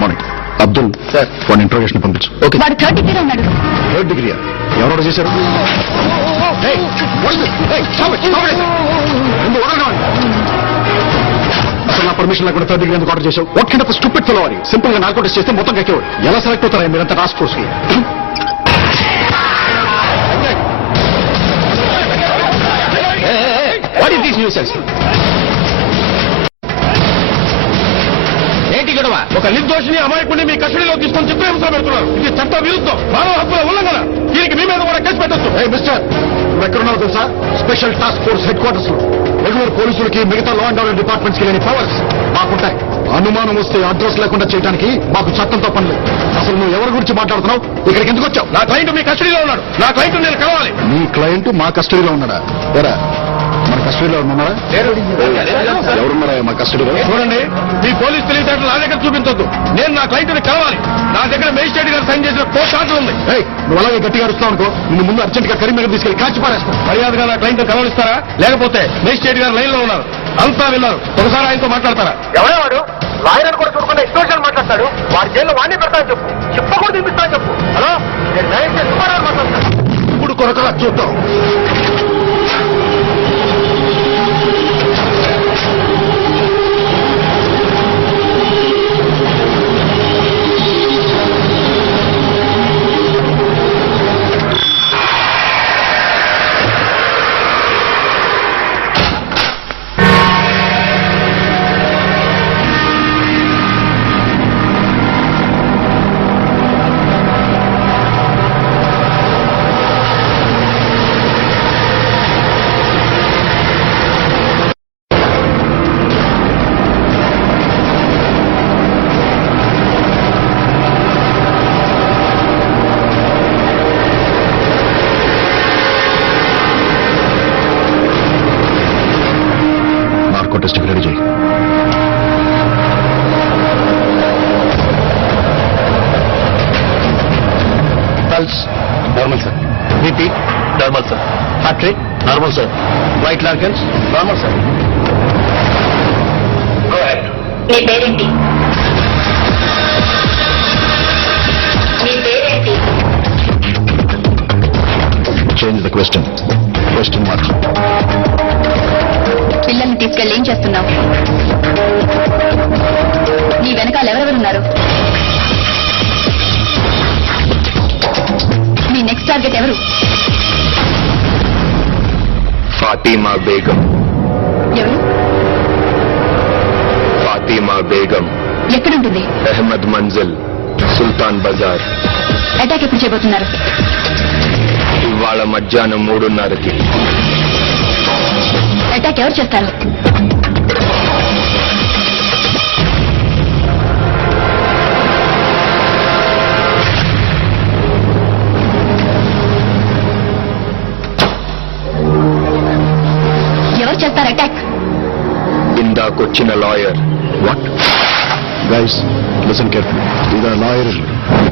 Morning. Abdul sir, one interrogation పంపించు. ఓకే. వాడు 3rd డిగ్రీ ఉన్నాడు. 3rd డిగ్రీ ఎవరో చేశారు? అసలు నా పర్మిషన్ లేకుండా 3rd డిగ్రీ ఎందుకు ఆర్డర్ చేశావు? What kind of stupid fellow are you? Simple గా నార్కోటిక్స్ చేస్తే మొత్తం కక్కేవాడు. ఎలా సెలెక్ట్ అవుతారా మీరంతా టాస్క్ ఫోర్స్ కి? What is this nuisance? ఏంటి గొడవ? ఒక నిర్దోషిని అమాయకుడిని మీ కస్టడీలో తీసుకొని చిత్రహింస పెడుతున్నారు. ఇది చట్ట విరుద్ధం, మానవ హక్కుల ఉల్లంఘన. దీనికి మీ మీద కూడా కేసు పెట్టొచ్చు. మిస్టర్ నువ్వు ఎక్కడున్నావు తెలుసా? Special task force head quarters లో. రెగ్యులర్ పోలీసులకి మిగతా లా అండ్ ఆర్డర్ డిపార్ట్మెంట్స్ కి లేని పవర్స్ మాకుంటాయి. అనుమానం వస్తే అడ్రస్ లేకుండా చేయడానికి మాకు చట్టంతో పని లేదు. అసలు నువ్వు ఎవరి గురించి మాట్లాడుతున్నావు? ఇక్కడికి ఎందుకు వచ్చావు? నా క్లయింట్ మీ కస్టడీలో ఉన్నాడు. నా క్లయింట్ నేను కలవాలి. నీ క్లయింట్ మా కస్టడీలో ఉన్నాడా? ఎరా మన కస్టడీలో ఉన్నారా? ఎవరున్నారా మా కస్టడీలో? చూడండి, మీ పోలీస్ తెలివితేటలు నా దగ్గర చూపించొద్దు. నేను నా క్లయింట్ ని కలవాలి. నా దగ్గర మేజిస్ట్రేట్ గారు సైన్ చేసిన కోర్టు ఆర్డర్ ఉంది. నువ్వు అలాగే గట్టిగా అరుస్తావు అనుకో, నిన్ను ముందు అర్జెంట్ గా కరీంనగర్ తీసుకెళ్లి కాల్చి పారేస్తాను. మర్యాదగా నా క్లయింట్ కలవలిస్తారా? లేకపోతే మేజిస్ట్రేట్ గారు లైన్ లో ఉన్నారు, అంతా విన్నారు. ఒకసారి ఆయనతో మాట్లాడతారా? ఎవరేవాడు లాయర్ కూడా చూడకుండా ఎక్స్టోషన్ మాట్లాడతాడు. వారి జైల్లో వాడిని పెడతాను చెప్పు, చెప్పకూడదు తినిపిస్తాను చెప్పు. హలో, నేను దయచేసి సుబ్బారావు మాట్లాడతాను. ఇప్పుడు కొరకలా చూద్దాం. టెస్ట్ రెడీ చేయి. Pulse normal sir. BP normal sir. Heart rate normal sir. White లార్కెన్స్ నార్మల్ సార్. నీ పేరేంటి? నీ పేరేంటి? Change the question mark. పిల్లల్ని తీసుకెళ్ళి ఏం చేస్తున్నావు? నీ వెనకాల ఎవరెవరున్నారు? నీ నెక్స్ట్ టార్గెట్ ఎవరు? ఫాతిమా బేగం. ఎవరు? ఫాతిమా బేగం ఎక్కడుంటుంది? అహ్మద్ మంజిల్, సుల్తాన్ బజార్. అటాక్ ఎప్పుడు చేయబోతున్నారు? ఇవాళ మధ్యాహ్నం 3:30కి. అటాక్ ఎవరు చేస్తారు? ఎవరు చేస్తారు అటాక్? ఇందాకొచ్చిన lawyer. What guys listen careful. ఇది లాయర్,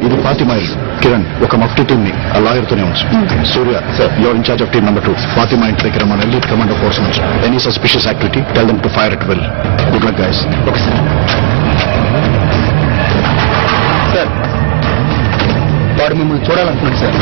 ఇది ఫాతిమా. కిరణ్ ఒక మఫ్టీ టీమ్ ని ఆ లాయర్ తోనే ఉంచు. Surya your in-charge of team number 2. Fatima ఇంటి దగ్గర మన ఎలీట్ కమాండో ఫోర్స్ ఉంచు. Any suspicious activity tell them to fire at will. Good luck guys. Okay sir. Sir, వాడు మిమ్మల్ని చూడాలనుకున్నాడు సార్.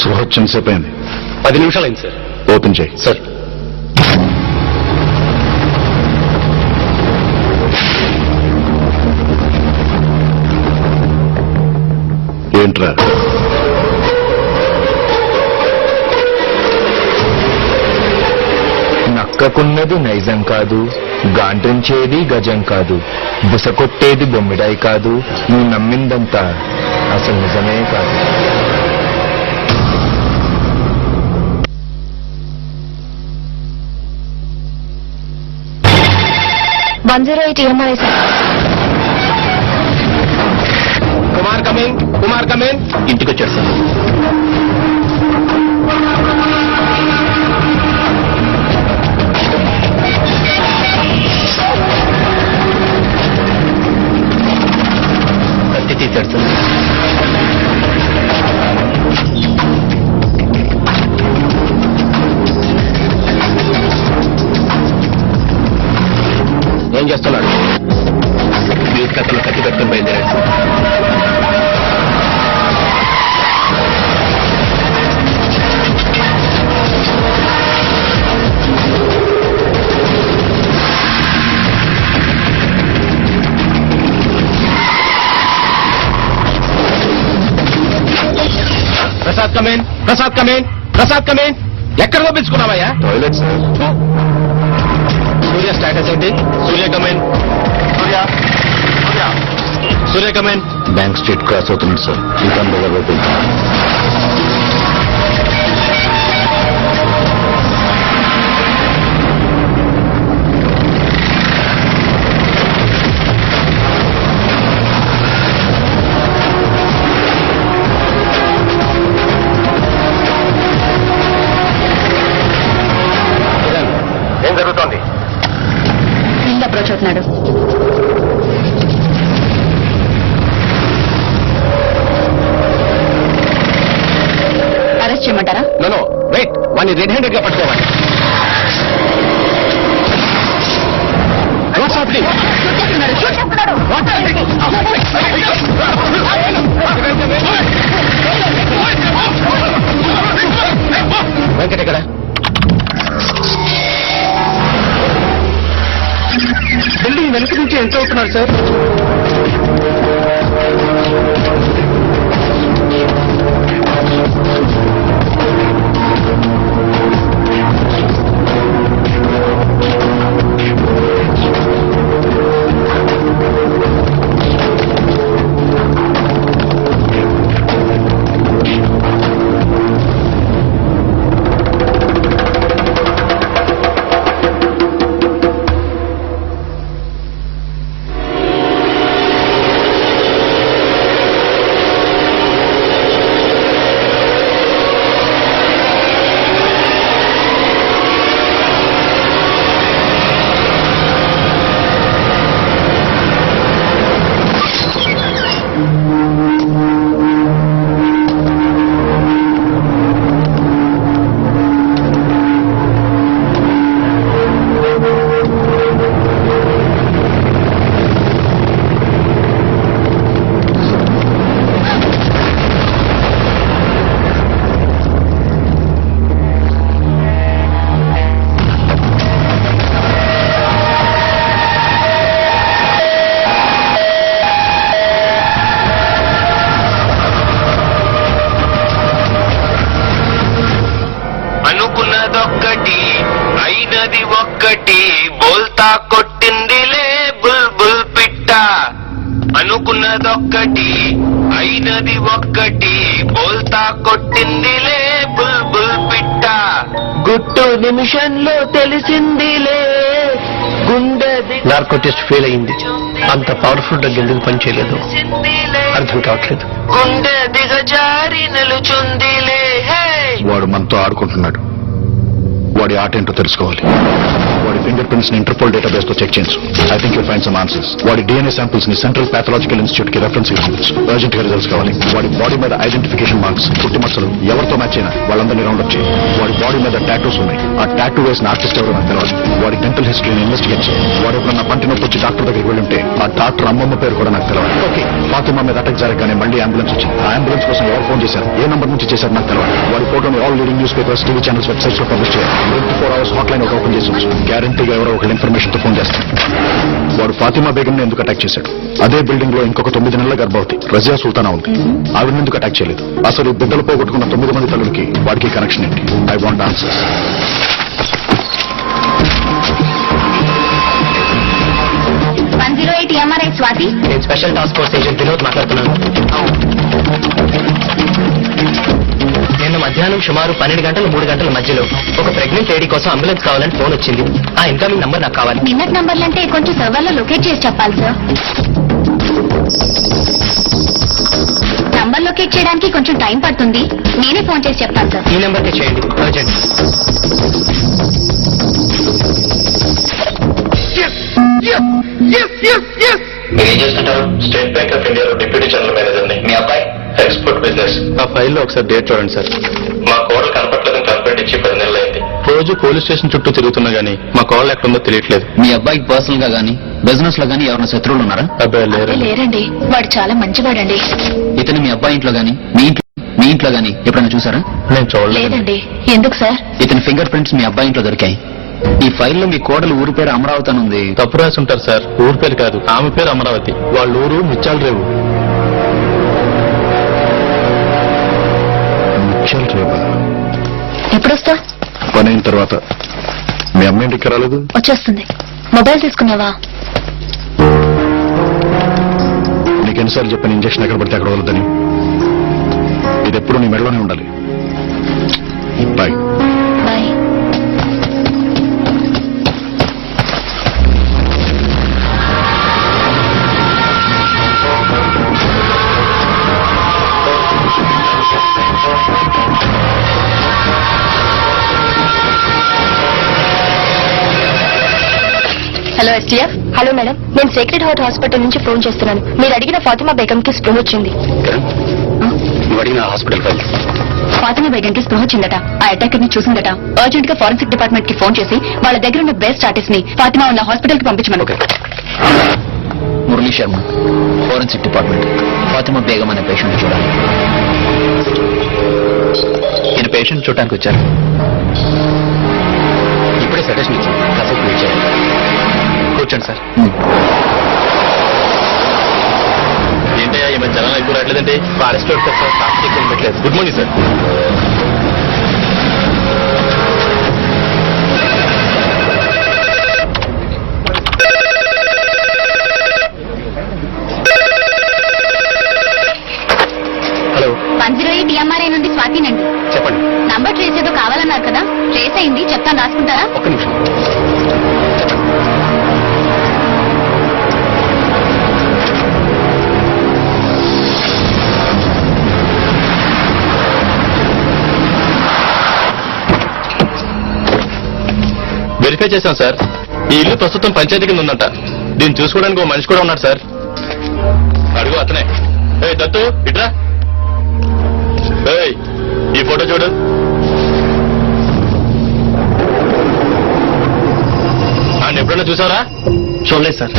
సుహృత్ సేపు అయింది. 10 నిమిషాలు అయింది సార్. ఓపెన్ చేయి సార్. ఏంట్రా? నక్కకున్నది నైజం కాదు, గాండ్రించేది గజం కాదు, బుసకొట్టేది బొమ్మిడాయి కాదు, నువ్వు నమ్మిందంతా అసలు నిజమే కాదు. 108 EMI సార్. కుమార్ కమింగ్. ఇంటికి వచ్చాడు సార్. కత్తి తీశాడు సార్. ఏం చేస్తున్నాడు? వీటి కథలు కత్తి కట్టుకుని బయలుదేరాడు sir. Prasad come in, Prasad come in, Prasad come in. ఎక్కడ పంపించుకున్నావయ్యా? Toilet sir. సూర్య స్టేటస్ ఏంటి? Surya come in, Surya, Surya, Surya come in. Bank street cross అవుతుంది సార్. ఇతను దగ్గర వైపు ఏం జరుగుతోంది? ఫీల్డ్ అప్రోచ్ అవుతున్నాడు. అరెస్ట్ చేయమంటారా? నో వెయిట్, వాడిని రెడ్ హ్యాండెడ్ గా పట్టుకోవాలి. What's happening? What's happening? Venkat ఎక్కడ? బిల్డింగ్ వెనక నుంచి ఎంత అవుతున్నారు సార్? అనుకున్నదొక్కటి అయినది ఒక్కటి బోల్తా కొట్టిందిలే బుల్బుల్ పిట్ట. అనుకున్నదొక్కటి అయినది ఒక్కటి బోల్తా కొట్టిందిలే బుల్బుల్ పిట్ట. గుట్టు నిమిషంలో తెలిసిందిలే గుండె నార్కో టెస్ట్ ఫెయిల్ అయింది. అంత పవర్ఫుల్ డ్రగ్ ఎందుకు పనిచేయలేదు అర్థం కావట్లేదు. గుండె దిగజారి నిలుచుందిలే. హే వాడు మనతో ఆడుకుంటున్నాడు. వాడి ఆట ఏంటో తెలుసుకోవాలి. వాడి ఫింగర్ ప్రింట్స్ ని ఇంటర్పోల్ డేటాబేస్ తో చెక్ చేయించు. I think you find some answers. వాడి డిఎన్ఏ శాంపిల్స్ ని సెంట్రల్ పాథలాజికల్ ఇన్స్టిట్యూట్ కి రెఫరెన్స్ ఇవ్వచ్చు. అర్జెంట్ గా రిజల్ట్స్ కావాలి. వాడి బాడీ మీద ఐడెంటిఫికేషన్ మార్క్స్, పుట్టిమచ్చలు ఎవరితో మ్యాచ్ అయినా వాళ్ళందరినీ రౌండ్ అప్ చేయి. వాడి బాడీ మీద టాటూస్ ఉన్నాయి. ఆ టాటూ వేసిన ఆర్టిస్ట్ ఎవరో నాకు తెలియదు. వాడి డెంటల్ హిస్టరీని ఇన్వెస్టిగేట్ చేయి. వాడు ఎప్పుడన్నా పంటి నొప్పి వచ్చి డాక్టర్ దగ్గరికి వెళ్ళుంటే ఆ డాక్టర్ అమ్మమ్మ పేరు కూడా నాకు తెలియదు. ఓకే, ఫాతిమా మీద అటాక్ జరగగానే మళ్ళీ అంబులెన్స్ వచ్చింది. ఆ అంబులెన్స్ కోసం ఎవరు ఫోన్ చేశారు, ఏ నంబర్ నుంచి చేశారు నాకు తెలియదు. వాడి ఫోటోని all leading news papers, TV channels, websites లో పబ్లిష్ చేయాలి. 24 hours హాట్ లైన్ ఓపెన్ చేసి గ్యారంటీగా ఎవరో ఒక ఇన్ఫర్మేషన్ తో ఫోన్ చేస్తారు. వాడు ఫాతిమా బేగం ని ఎందుకు అటాక్ చేశాడు? అదే బిల్డింగ్ లో ఇంకొక 9 నెలల గర్భవతి రజియా సుల్తానా ఉంది. ఆవిడ ఎందుకు అటాక్ చేయలేదు? అసలు ఈ బిడ్డలు పోగొట్టుకున్న 9 మంది తల్లులకి వాడికి కనెక్షన్ ఏంటి? I want answers. 108 MRI Swathi. నేను special task force agent Vinod మాట్లాడుతున్నాను. నిన్న మధ్యాహ్నం సుమారు 12 గంటల 3 గంటల మధ్యలో ఒక ప్రెగ్నెంట్ లేడీ కోసం అంబులెన్స్ కావాలని ఫోన్ వచ్చింది. ఆ ఇన్కమింగ్ నంబర్ నాకు కావాలి. నిన్నటి నంబర్లు అంటే కొంచెం సర్వర్లో లొకేట్ చేసి చెప్పాలి సార్. నంబర్ లొకేట్ చేయడానికి కొంచెం టైం పడుతుంది. నేనే ఫోన్ చేసి చెప్తాను సార్. ఈ నెంబర్కి చేయండి, అర్జెంట్. మీరేం చేస్తుంటారు? స్టేట్ బ్యాంక్ ఆఫ్ ఇండియాలో డిప్యూటీ జనరల్ మేనేజర్ ని. మీ అబ్బాయి ఎక్స్పోర్ట్ బిజినెస్. ఆ ఫైల్లో ఒకసారి డేట్ చూడండి సార్. మా కోడలు కనపట్లేదని కంప్లైంట్ ఇచ్చి 10 నెలలు అయింది. రోజు పోలీస్ స్టేషన్ చుట్టూ తిరుగుతున్నా గానీ మా కాల్ ఎక్కడుందో తెలియట్లేదు. మీ అబ్బాయికి పర్సనల్ గా గానీ బిజినెస్ లో గానీ ఎవరైనా శత్రువులు ఉన్నారా? అబ్బాయి అదే లేరండి, వాడు చాలా మంచివాడండి. ఇతను మీ అబ్బాయి ఇంట్లో గానీ మీ ఇంట్లో గానీ ఎప్పుడైనా చూసారా? నేను చూడలేదు. లేదండి. ఎందుకు సార్? ఇతని ఫింగర్ ప్రింట్స్ మీ అబ్బాయి ఇంట్లో దొరికాయి. ఈ ఫైల్లో మీ కోడలు ఊరి పేరు అమరావతి అని ఉంది. తప్పు రాసి ఉంటారు సార్. ఊరు పేరు కాదు, ఆమె పేరు అమరావతి. వాళ్ళ ఊరు ముచ్చాల రేవు. రేపా? ఎప్పుడు వస్తా? పని అయిన తర్వాత. మీ అమ్మ ఇంటికి రాలేదు? వచ్చేస్తుంది. మొబైల్ తీసుకున్నావా? నీకు ఎన్నిసార్లు చెప్పాను ఇంజక్షన్ ఎక్కడ పడితే అక్కడ వదలదని. ఇది ఎప్పుడు నీ మెడలోనే ఉండాలి. Bye. Bye. Hello STF. Hello madam, నేను సేక్రెడ్ హార్ట్ హాస్పిటల్ నుంచి ఫోన్ చేస్తున్నాను. మీరు అడిగిన ఫాతిమా బేగంకి స్పృహ వచ్చింది. కిరణ్, నువ్వు అడిగిన హాస్పిటల్ ఫైల్. ఫాతిమా బేగంకి స్పృహ వచ్చిందట. ఆ అటాకర్ ని చూసిందట. అర్జెంట్ గా ఫారెన్సిక్ డిపార్ట్మెంట్ కి ఫోన్ చేసి వాళ్ళ దగ్గర ఉన్న బెస్ట్ ఆర్టిస్ట్ ని ఫాతిమా ఉన్న హాస్పిటల్ కి పంపించమను. Murali Sharma, forensic department. ఫాతిమా బేగం అనే పేషెంట్ చూడాలి. ఈయన పేషెంట్ చూడటానికి వచ్చారు. ఇప్పుడే సజెషన్ ఇచ్చాను, కాసేపు వెయిట్ చేయాలి. కూర్చోండి సార్. ఏంటయ్యా ఈ మధ్య జనాలు ఎక్కువ రావట్లేదండి? ఫారెస్ట్ సార్, ట్రాఫిక్ ఎక్కువ పెట్టలేదు. Good morning sir. Hello, 108 EMRI నుండి స్వాతినండి. చెప్పండి. నంబర్ ట్రేస్ ఏదో కావాలన్నారు కదా, ట్రేస్ అయింది, చెప్తాను, రాసుకుంటారా? ఒక్క నిమిషం. వెరిఫై చేశాం సార్. ఈ ఇల్లు ప్రస్తుతం పంచాయతీ కింద ఉందంట. దీన్ని చూసుకోవడానికి ఓ మనిషి కూడా ఉన్నాడు సార్. అడుగు అతనే. ఏయ్ దత్తు, ఇట్రా. ఏయ్, ఈ ఫోటో చూడు. ఆయన ఎప్పుడైనా చూసారా? చూడలేదు సార్.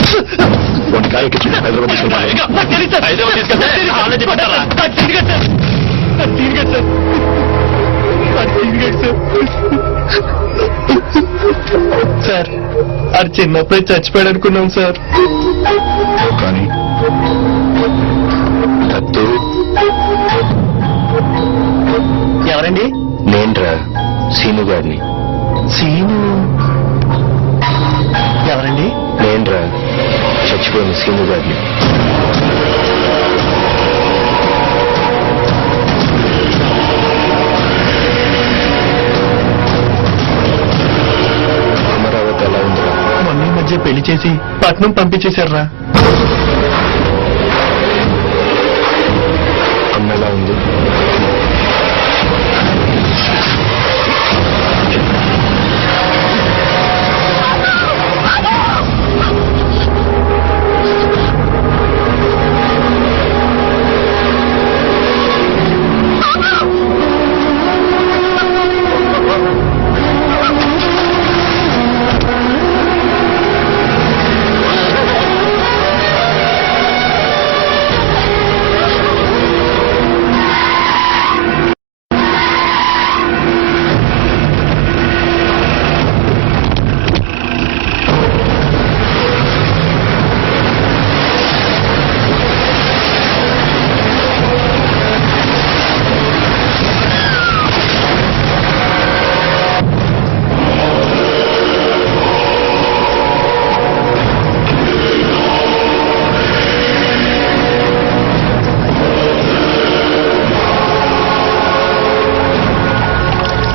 హైదరాబాద్ తీసుకెళ్ళి హైదరాబాద్ తీసుకెళ్తే కాలేజీ పెట్టారా? సార్, అది చిన్నప్పుడే చచ్చిపోయాడు అనుకున్నాం సార్. కానీ దత్తు, ఎవరండి? నేన్రా సీను గారిని. సీను ఎవరండి? నేన్రా చచ్చిపోయిన సీను గారిని. అమరావతి ఎలా ఉందిరా? మొన్న ఈ మధ్య పెళ్లి చేసి పట్నం పంపించేశారా? అమ్మ ఎలా ఉంది?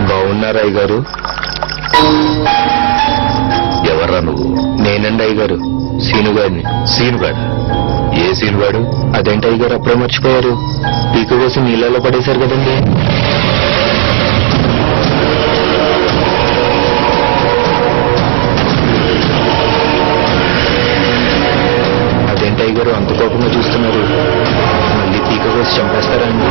బాగున్నారా అయ్యగారు? ఎవర్రా నువ్వు? నేనండి అయ్యగారు, సీనుగాడిని. సీనుగాడు? ఏ సీనుగాడు? అదేంటి అయ్యగారు అప్పుడే మర్చిపోయారు? పీక కోసం నీళ్ళలో పడేశారు కదండి. అదేంటి అయ్యగారు అంత కోపంగా చూస్తున్నారు? మళ్ళీ పీక కోసి చంపేస్తారా అండి?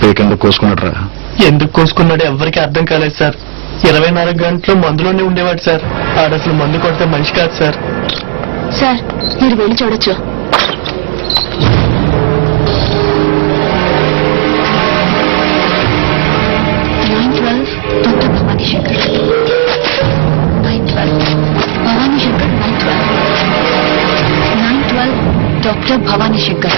పేకెందుకు కోసుకున్నట్రా? ఎందుకు కోసుకున్నాడో ఎవరికి అర్థం కాలేదు సార్. 24 గంటలు మందులోనే ఉండేవాడు సార్. ఆడసలు మందు కొడితే మనిషి కాదు సార్. సార్ మీరు వెళ్ళి చూడొచ్చు. Doctor Bhavani Shankar 912 Bhavani Shankar 912 doctor Bhavani Shankar.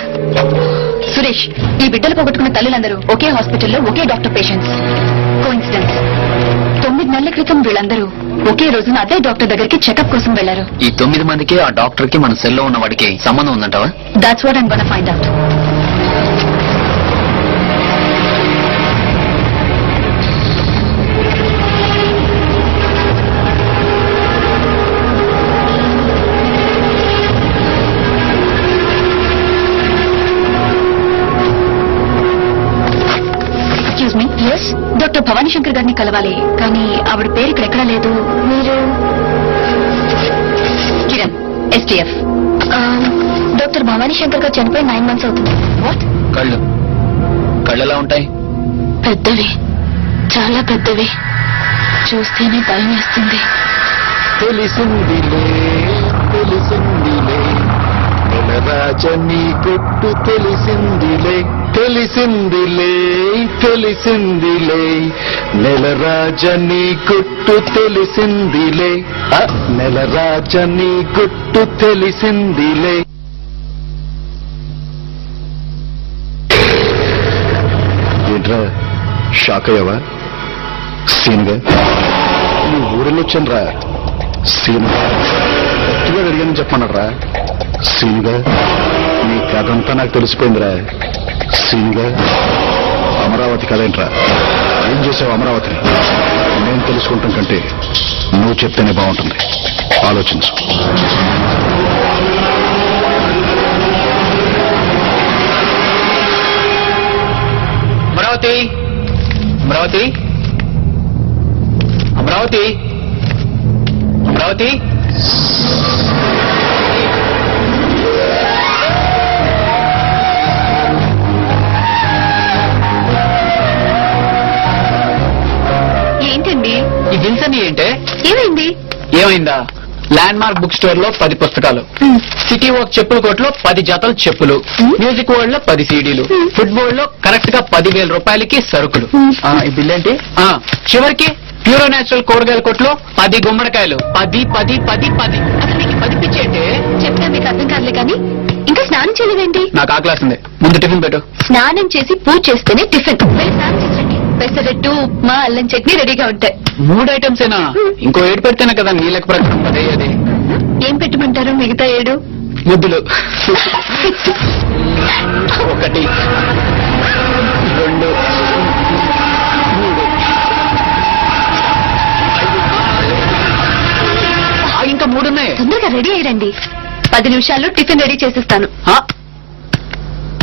సురేష్, ఈ బిడ్డలు పోగొట్టుకున్న తల్లులందరూ ఒకే హాస్పిటల్లో ఒకే డాక్టర్ పేషెంట్స్. కోఇన్సిడెన్స్. 9 నెలల క్రితం వీళ్ళందరూ ఒకే రోజున అదే డాక్టర్ దగ్గరికి చెకప్ కోసం వెళ్లారు. ఈ 9 మందికి ఆ డాక్టర్ కి మన సెల్లో ఉన్న వాడికి సంబంధం ఉందంటావా? That's what I'm gonna find out. Excuse me. Yes, doctor Bhavani Shankar గారిని కలవాలి, కానీ ఆవిడ పేరు ఇక్కడ ఎక్కడా లేదు. మీరు కిరణ్, STF. డాక్టర్ భవానీ శంకర్ గారు చనిపోయి 9 months అవుతుంది. వాట్? కళ్ళు ఎలా ఉంటాయి? పెద్దవి, చాలా పెద్దవి. చూస్తేనే భయం వేస్తుంది. తెలిసిందిలే నెలరాజని కొట్టు తెలిసిందిలే నెలరాజని కొట్టు తెలిసిందిలే నెలరాజని కొట్టు తెలిసిందిలే. ఏంట్రా షాక్ అయ్యావా? సీన్గా నువ్వు ఊరిలోచ్చాను రా. సీన్ గట్టిగా అడిగానని చెప్పమన్నారా? సీన్గా నీ కథంతా నాకు తెలిసిపోయిందిరా. సీన్గా అమరావతి కదేంట్రా? ఏం చేసావు అమరావతిని? నేను తెలుసుకుంటాం కంటే నువ్వు చెప్తేనే బాగుంటుంది. ఆలోచించు. అమరావతి, అమరావతి, అమరావతి, అమరావతి. ఏంటండి ఈ బిల్స్ అన్ని ఏంటే? ఏమైంది? ఏమైందా? ల్యాండ్ మార్క్ బుక్ స్టోర్ లో 10 పుస్తకాలు, సిటీ వాక్ చెప్పుల కోట్ లో 10 జతలు చెప్పులు, మ్యూజిక్ వరల్డ్ లో 10 CDలు, ఫుట్బాల్ లో కరెక్ట్ గా 10,000 రూపాయలకి సరుకులు. ఈ బిల్ ఏంటి? చివరికి ప్యూరో నేచురల్ కూరగాయల కొట్లో 10 గుమ్మడికాయలు. 10 10 10 10. అసలు నీకు 10 పిచ్చేంటే? చెప్తా మీకు అర్థం కాదులే, కానీ ఇంకా స్నానం చేయలేదేంటి? నాకు ఆకలేస్తుంది, ముందు టిఫిన్ పెట్టు. స్నానం చేసి పూజ చేస్తేనే టిఫిన్. వెళ్ళి స్నానం చేసండి. పెసరట్టు, ఉప్మా, అల్లం చట్నీ రెడీగా ఉంటాయి. 3 ఐటమ్స్ ఏనా? ఇంకో 7 పెడితేనే కదా నీ లెక్క ప్రకారం 10 అయ్యేది. ఏం పెట్టమంటారు మిగతా 7? ముద్దులు. 1 2 3 ఇంకా 3 ఉన్నాయి. తొందరగా రెడీ అయ్యండి. 10 నిమిషాల్లో టిఫిన్ రెడీ చేసిస్తాను.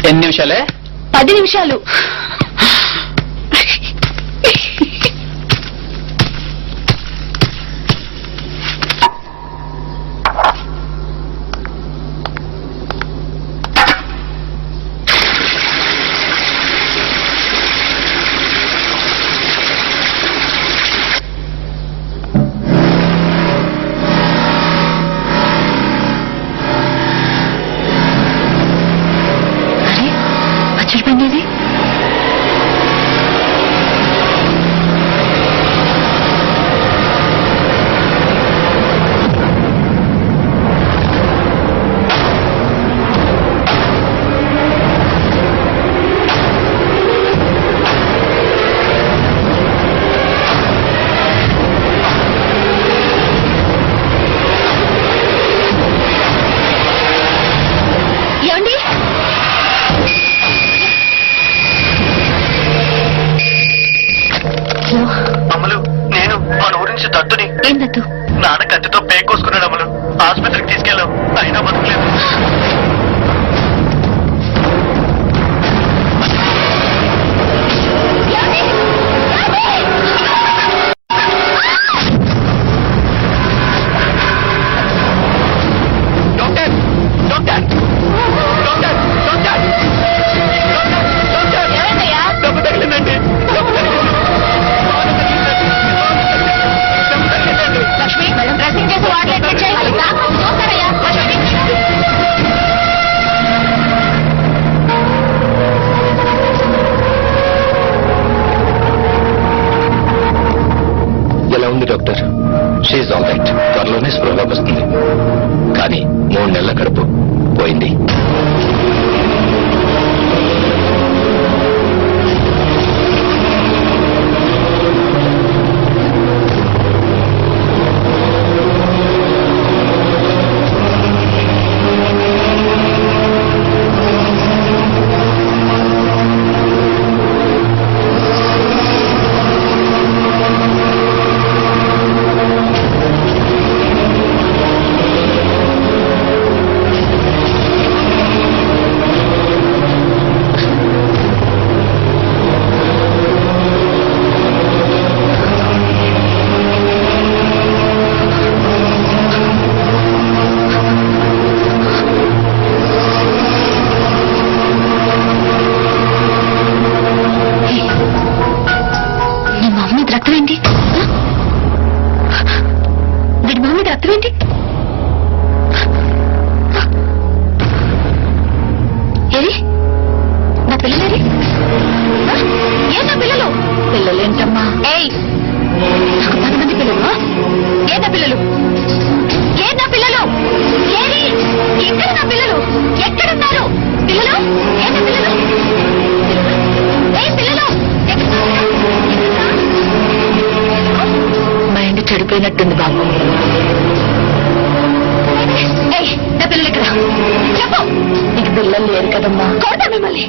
ఎన్ని నిమిషాలే? 10 నిమిషాలు. పచ్చడి పండేది. ఏమండి? అమలు, నేను మన ఊరి నుంచి దత్తుని. ఏం దత్తు? నాన్న కత్తితో పేక్ కోసుకున్నాడు అమలు. ఆసుపత్రికి తీసుకెళ్ళాం, అయినా బతకలేదు. డాక్టర్, డాక్టర్, డాక్టర్, డాక్టర్, ఏమైందయ్యా? డబ్బు తగిలిందండి, డబ్బు తగిలింది. ఉంది డాక్టర్? She all right. త్వరలోనే స్పృహలోకి వస్తుంది. కానీ 3 నెలల కడుపు పోయింది. నీ మొహం మీద రక్తం ఏంటి? వీడి మొహం మీద రక్తం ఏంటి? ఏది నా పిల్లలేరి? ఏ నా పిల్లలు? పిల్లలేంటమ్మా? ఏయ్, నాకు 10 మంది పిల్లలు. ఏ నా పిల్లలు? ఏ నా పిల్లలు? ఏది? ఎక్కడ నా పిల్లలు? ఎక్కడున్నారు పిల్లలు? ఏ నా పిల్లలు? ఏయ్ పిల్లలు, మైండ్ చెడిపోయినట్టుంది బాబు. ఏయ్, నా పిల్లలు ఎక్కడ? చెప్పు. నీకు పిల్లలు లేరు కదమ్మా. కొడతా మిమ్మల్ని.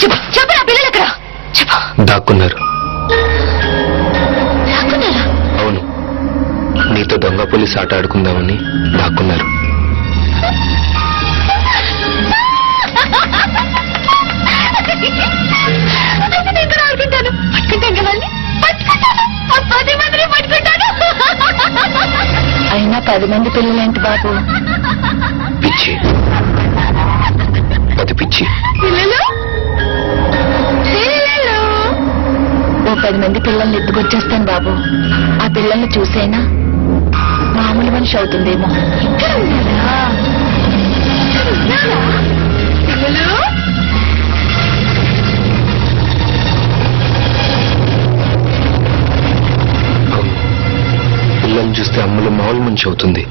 చెప్పు చెప్పు, నా పిల్లలు ఎక్కడ? చెప్పు. దాక్కున్నారు. రాకున్నారా? అవును, నీతో దొంగ పోలీస్ ఆట ఆడుకుందామని దాక్కున్నారు. నేను ఇక్కడ ఆడుకుంటాను. పట్టుకుంటాను కదా వాళ్ళని? పట్టుకుంటాను. ఆ 10 మందిని పట్టుకుంటాను. అయినా 10 మంది పిల్లలేంటి బాబు? పిచ్చి, అది పిచ్చి. పిల్లలు పిల్లలు ఓ 10 మంది పిల్లల్ని ఎత్తుకొచ్చేస్తాను బాబు. ఆ పిల్లల్ని చూసైనా మామూలు మనిషి అవుతుందేమో. ఇక్కడ ఉన్నారా? ఇక్కడ ఉన్నారా? పిల్లలు అవును, పిల్లల్ని చూస్తే అమ్మలు మామూలు మనిషి అవుతుంది.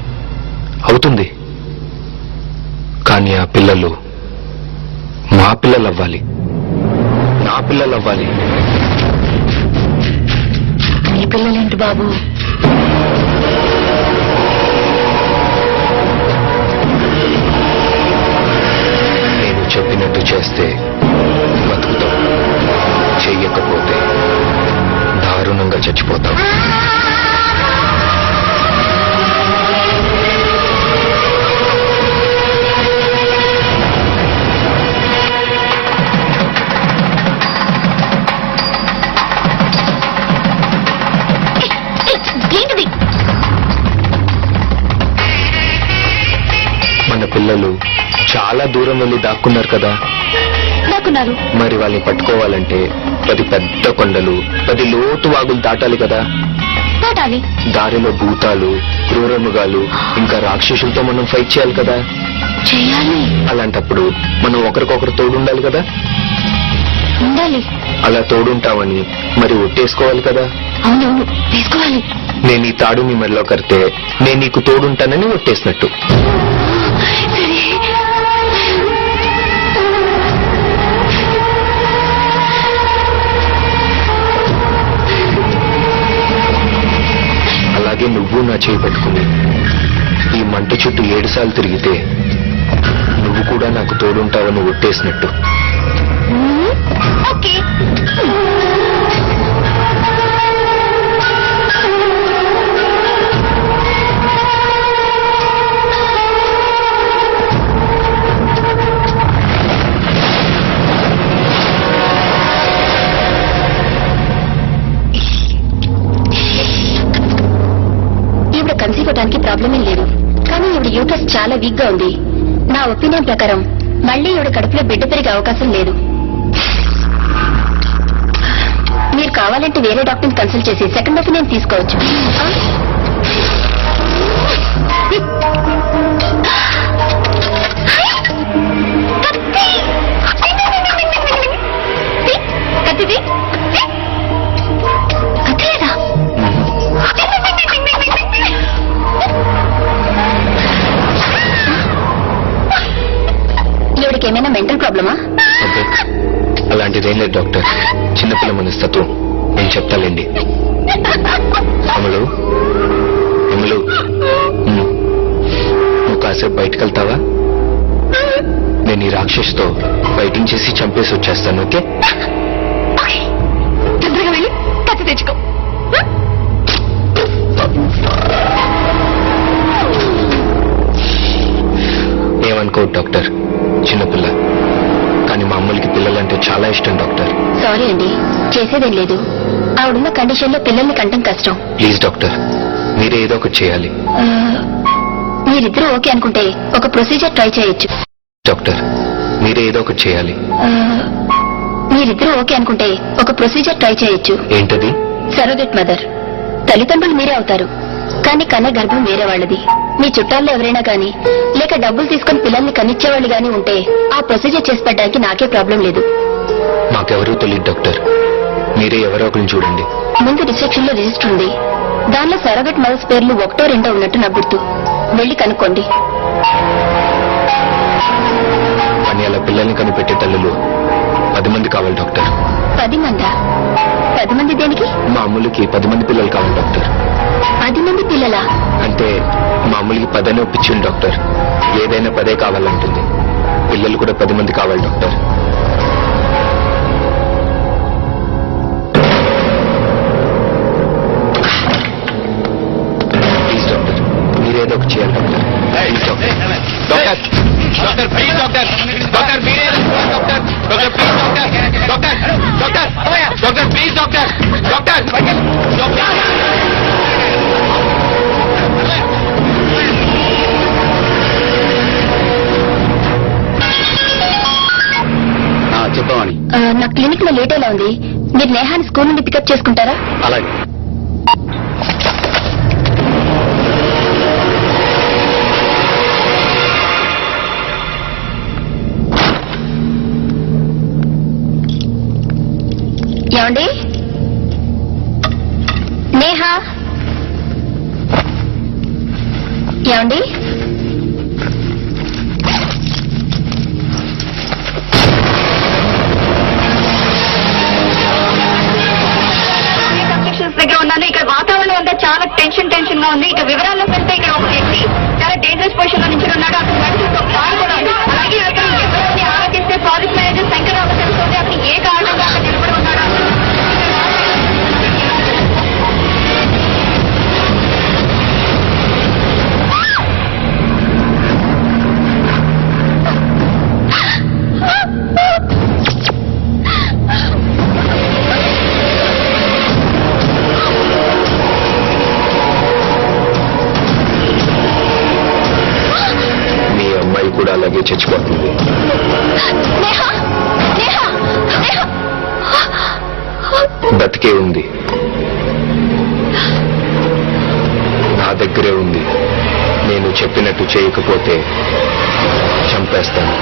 కానీ ఆ పిల్లలు మా పిల్లలు అవ్వాలి, నా పిల్లలు అవ్వాలి. నీ పిల్లలేంటి బాబు? నేను చెప్పినట్టు చేస్తే బతుకుతాం, చెయ్యకపోతే దారుణంగా చచ్చిపోతాం. ఏంటిది? మన పిల్లలు చాలా దూరం వెళ్ళి దాక్కున్నారు కదా. దాక్కున్నారు. మరి వాళ్ళని పట్టుకోవాలంటే 10 పెద్ద కొండలు, 10 లోతు వాగులు దాటాలి కదా. దాటాలి. దారిలో భూతాలు, క్రూరమృగాలు, ఇంకా రాక్షసులతో మనం ఫైట్ చేయాలి కదా. చేయాలి. అలాంటప్పుడు మనం ఒకరికొకరు తోడుండాలి కదా. ఉండాలి. అలా తోడుంటామని మరి ఒట్టేసుకోవాలి కదా. అవునవును, తీసుకోవాలి. నేను ఈ తాడు మీ మెడలో కడితే నేను నీకు తోడుంటానని ఒట్టేసినట్టు. సరే. అలాగే నువ్వు నా చేయి పట్టుకుని ఈ మంట చుట్టూ 7 సార్లు తిరిగితే నువ్వు కూడా నాకు తోడుంటావని ఒట్టేసినట్టు. ఓకే. ఈవిడ కన్సీవ్ అవడానికి ప్రాబ్లమే లేదు. కానీ ఈవిడ యూట్రస్ చాలా వీక్ గా ఉంది. నా ఒపీనియన్ ప్రకారం మళ్ళీ ఈవిడ కడుపులో బిడ్డ పెరిగే అవకాశం లేదు. మీరు కావాలంటే వేరే డాక్టర్ని కన్సల్ట్ చేసి సెకండ్ ఒపీనియన్ తీసుకోవచ్చు. కత్తిది కత్తిలేదా? ఏం లేదు డాక్టర్, చిన్నపిల్ల మనస్తత్వం. నేను చెప్తాలేండి. అమలు అమలు, నువ్వు కాసేపు బయటకు వెళ్తావా? నేను ఈ రాక్షసుతో ఫైటింగ్ చేసి చంపేసి వచ్చేస్తాను. ఓకే? తొందరగా వెళ్ళి కత్తి తెచ్చుకో. ఏమనుకోవద్దు డాక్టర్, చిన్నపిల్ల. కానీ మా అమ్మలకి పిల్లలంటే చాలా ఇష్టం డాక్టర్. సారీ అండి, చేసేదేం లేదు. ఆవిడున్న కండిషన్ లో పిల్లల్ని కంటం కష్టం. ప్లీజ్ డాక్టర్, మీరే ఏదో ఒకటి చేయాలి. మీరిద్దరూ ఓకే అనుకుంటే ఒక ప్రొసీజర్ ట్రై చేయొచ్చు. డాక్టర్, మీరే ఏదో ఒకటి చేయాలి. మీరిద్దరూ ఓకే అనుకుంటే ఒక ప్రొసీజర్ ట్రై చేయొచ్చు. ఏంటది? Surrogate mother. తల్లిదండ్రులు మీరే అవుతారు, కానీ కన్న గర్భం వేరే వాళ్ళది. మీ చుట్టాల్లో ఎవరైనా గానీ, లేక డబ్బులు తీసుకుని పిల్లల్ని కనిచ్చేవాళ్ళు గానీ ఉంటే ఆ ప్రొసీజర్ చేసి పెట్టడానికి నాకే ప్రాబ్లం లేదు. మాకెవరూ తెలియదు డాక్టర్, మీరే ఎవరో ఒకరిని చూడండి. ముందు రిసెప్షన్ లో రిజిస్టర్ ఉంది. దానిలో సరోగేట్ మదర్స్ పేర్లు 1, 2 ఉన్నట్టు నాకు గుర్తు. వెళ్ళి కనుక్కోండి. కానీ అలా పిల్లల్ని కనిపెట్టే తల్లులు 10 మంది కావాలి డాక్టర్. 10 మందా? 10 మంది దేనికి? మా అమ్ములకి 10 మంది పిల్లలు కావాలి డాక్టర్. 10 మంది పిల్లలా? అంటే మా అమ్ములకి 10 అని ఒప్పించింది డాక్టర్. ఏదైనా 10 కావాలంటుంది. పిల్లలు కూడా 10 మంది కావాలి డాక్టర్. ప్లీజ్ డాక్టర్, మీరేదో ఒకటి చేయాలి doctor. Please doctor. Doctor, doctor please doctor. Doctor మీరే doctor. Doctor please doctor. Doctor, doctor, doctor please doctor. Doctor, doctor. చెప్పామని. నా క్లినిక్ లో లేట్ ఎలా ఉంది. మీరు నేహాన్ని స్కూల్ నుండి పికప్ చేసుకుంటారా? అలాగే. ఏమండి? నేహా, ఏమండి? దగ్గర ఉన్నాను. ఇక్కడ వాతావరణం అంతా చాలా టెన్షన్ గా ఉంది. ఇక వివరాల్లో వెళ్తే ఇక్కడ ఒక వ్యక్తి చాలా డేంజరస్ పొజిషన్ లో నుంచి ఉన్నాడు. అతను నడుచుతో కారు కూడా ఉంది. అలాగే అతను ఎవరిని ఆలోచిస్తే ప్రాజెక్ట్ మేనేజర్ శంకర్రావు తెలుస్తుంది. అతను ఏ కారణంగా అక్కడ నిలబడి ఉన్నాడు. కూడా అలాగే చచ్చిపోతుంది. బతికే ఉంది, నా దగ్గరే ఉంది. నేను చెప్పినట్టు చేయకపోతే చంపేస్తాను.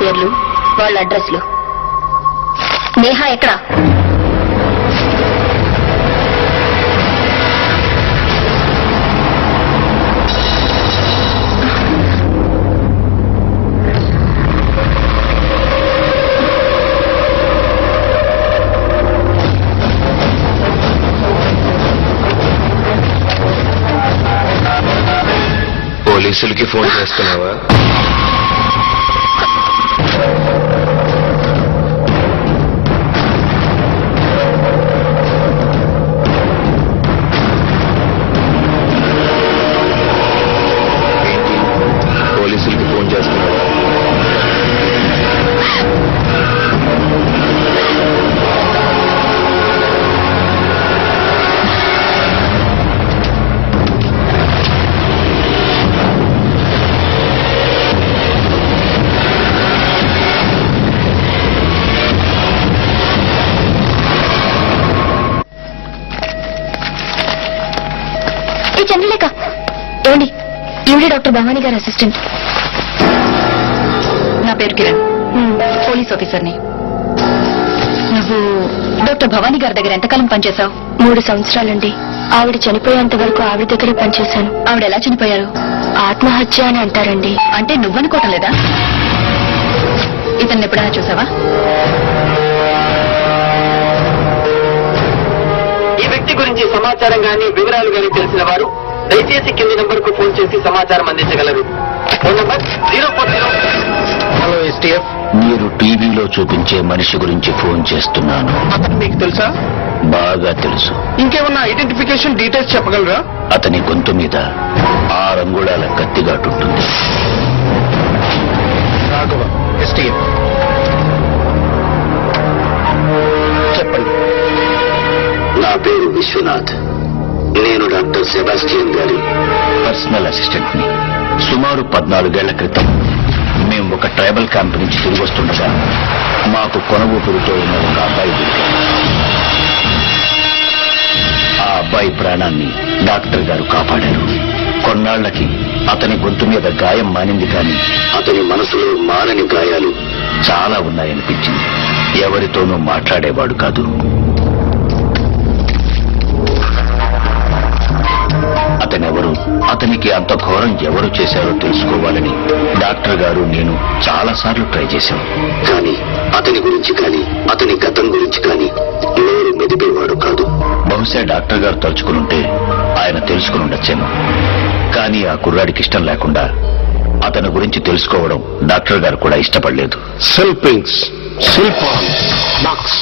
పేర్లు, వాళ్ళ అడ్రస్లు. నేహా ఎక్కడ? పోలీసులకి ఫోన్ చేస్తున్నావా? పోలీసులకి ఫోన్ చేస్తున్నావా? ఏ చంద్రలేఖ, ఏమండి, ఈవిడే డాక్టర్ భవానీ గారి అసిస్టెంట్. నా పేరు కిరణ్, పోలీస్ ఆఫీసర్ని. నువ్వు డాక్టర్ భవానీ గారి దగ్గర ఎంతకాలం పనిచేశావు? 3 సంవత్సరాలండి. ఆవిడ చనిపోయేంత వరకు ఆవిడ దగ్గరే పనిచేశాను. ఆవిడ ఎలా చనిపోయారు? ఆత్మహత్య అని అంటారండి. అంటే నువ్వనుకోవటం లేదా? ఇతన్ని ఎప్పుడైనా చూసావా? ఈ వ్యక్తి గురించి సమాచారం గాని వివరాలు గాని తెలిసిన వారు దయచేసి కింది నంబర్ కు ఫోన్ చేసి సమాచారం అందించగలరు. Phone number 040. హలో ఎస్టీఎఫ్, మీరు టీవీలో చూపించే మనిషి గురించి ఫోన్ చేస్తున్నాను. అతను మీకు తెలుసా? బాగా తెలుసు. ఇంకేమన్నా ఐడెంటిఫికేషన్ డీటెయిల్స్ చెప్పగలరా? అతని గొంతు మీద 6 అంగుళాల కత్తిగాటుంటుంది. రాఘవ, ఎస్టీఎఫ్. చెప్పండి. నా పేరు విశ్వనాథ్. నేను డాక్టర్ సెబాస్టియన్ గారి పర్సనల్ అసిస్టెంట్ ని. సుమారు 14 ఏళ్ల క్రితం మేము ఒక ట్రైబల్ క్యాంప్ నుంచి తిరిగి వస్తుండగా మాకు కొనగూపురుతో ఉన్న ఒక అబ్బాయి దొరికాడు. ఆ అబ్బాయి ప్రాణాన్ని డాక్టర్ గారు కాపాడారు. కొన్నాళ్లకి అతని గొంతు మీద గాయం మానింది, కానీ అతని మనసులో మానని గాయాలు చాలా ఉన్నాయనిపించింది. ఎవరితోనూ మాట్లాడేవాడు కాదు. అతనెవరు, అతనికి అంత ఘోరం ఎవరు చేశారో తెలుసుకోవాలని డాక్టర్ గారు నేను చాలాసార్లు ట్రై చేశాం. కానీ అతని గురించి కానీ అతని గతం గురించి కానీ నోరు మెదిపేవాడు కాదు. బహుశా డాక్టర్ గారు తలుచుకునుంటే ఆయన తెలుసుకుని ఉండొచ్చేమో. కానీ ఆ కుర్రాడికి ఇష్టం లేకుండా అతని గురించి తెలుసుకోవడం డాక్టర్ గారు కూడా ఇష్టపడలేదు. సెల్పింగ్స్, సిల్పాన్, మాక్స్,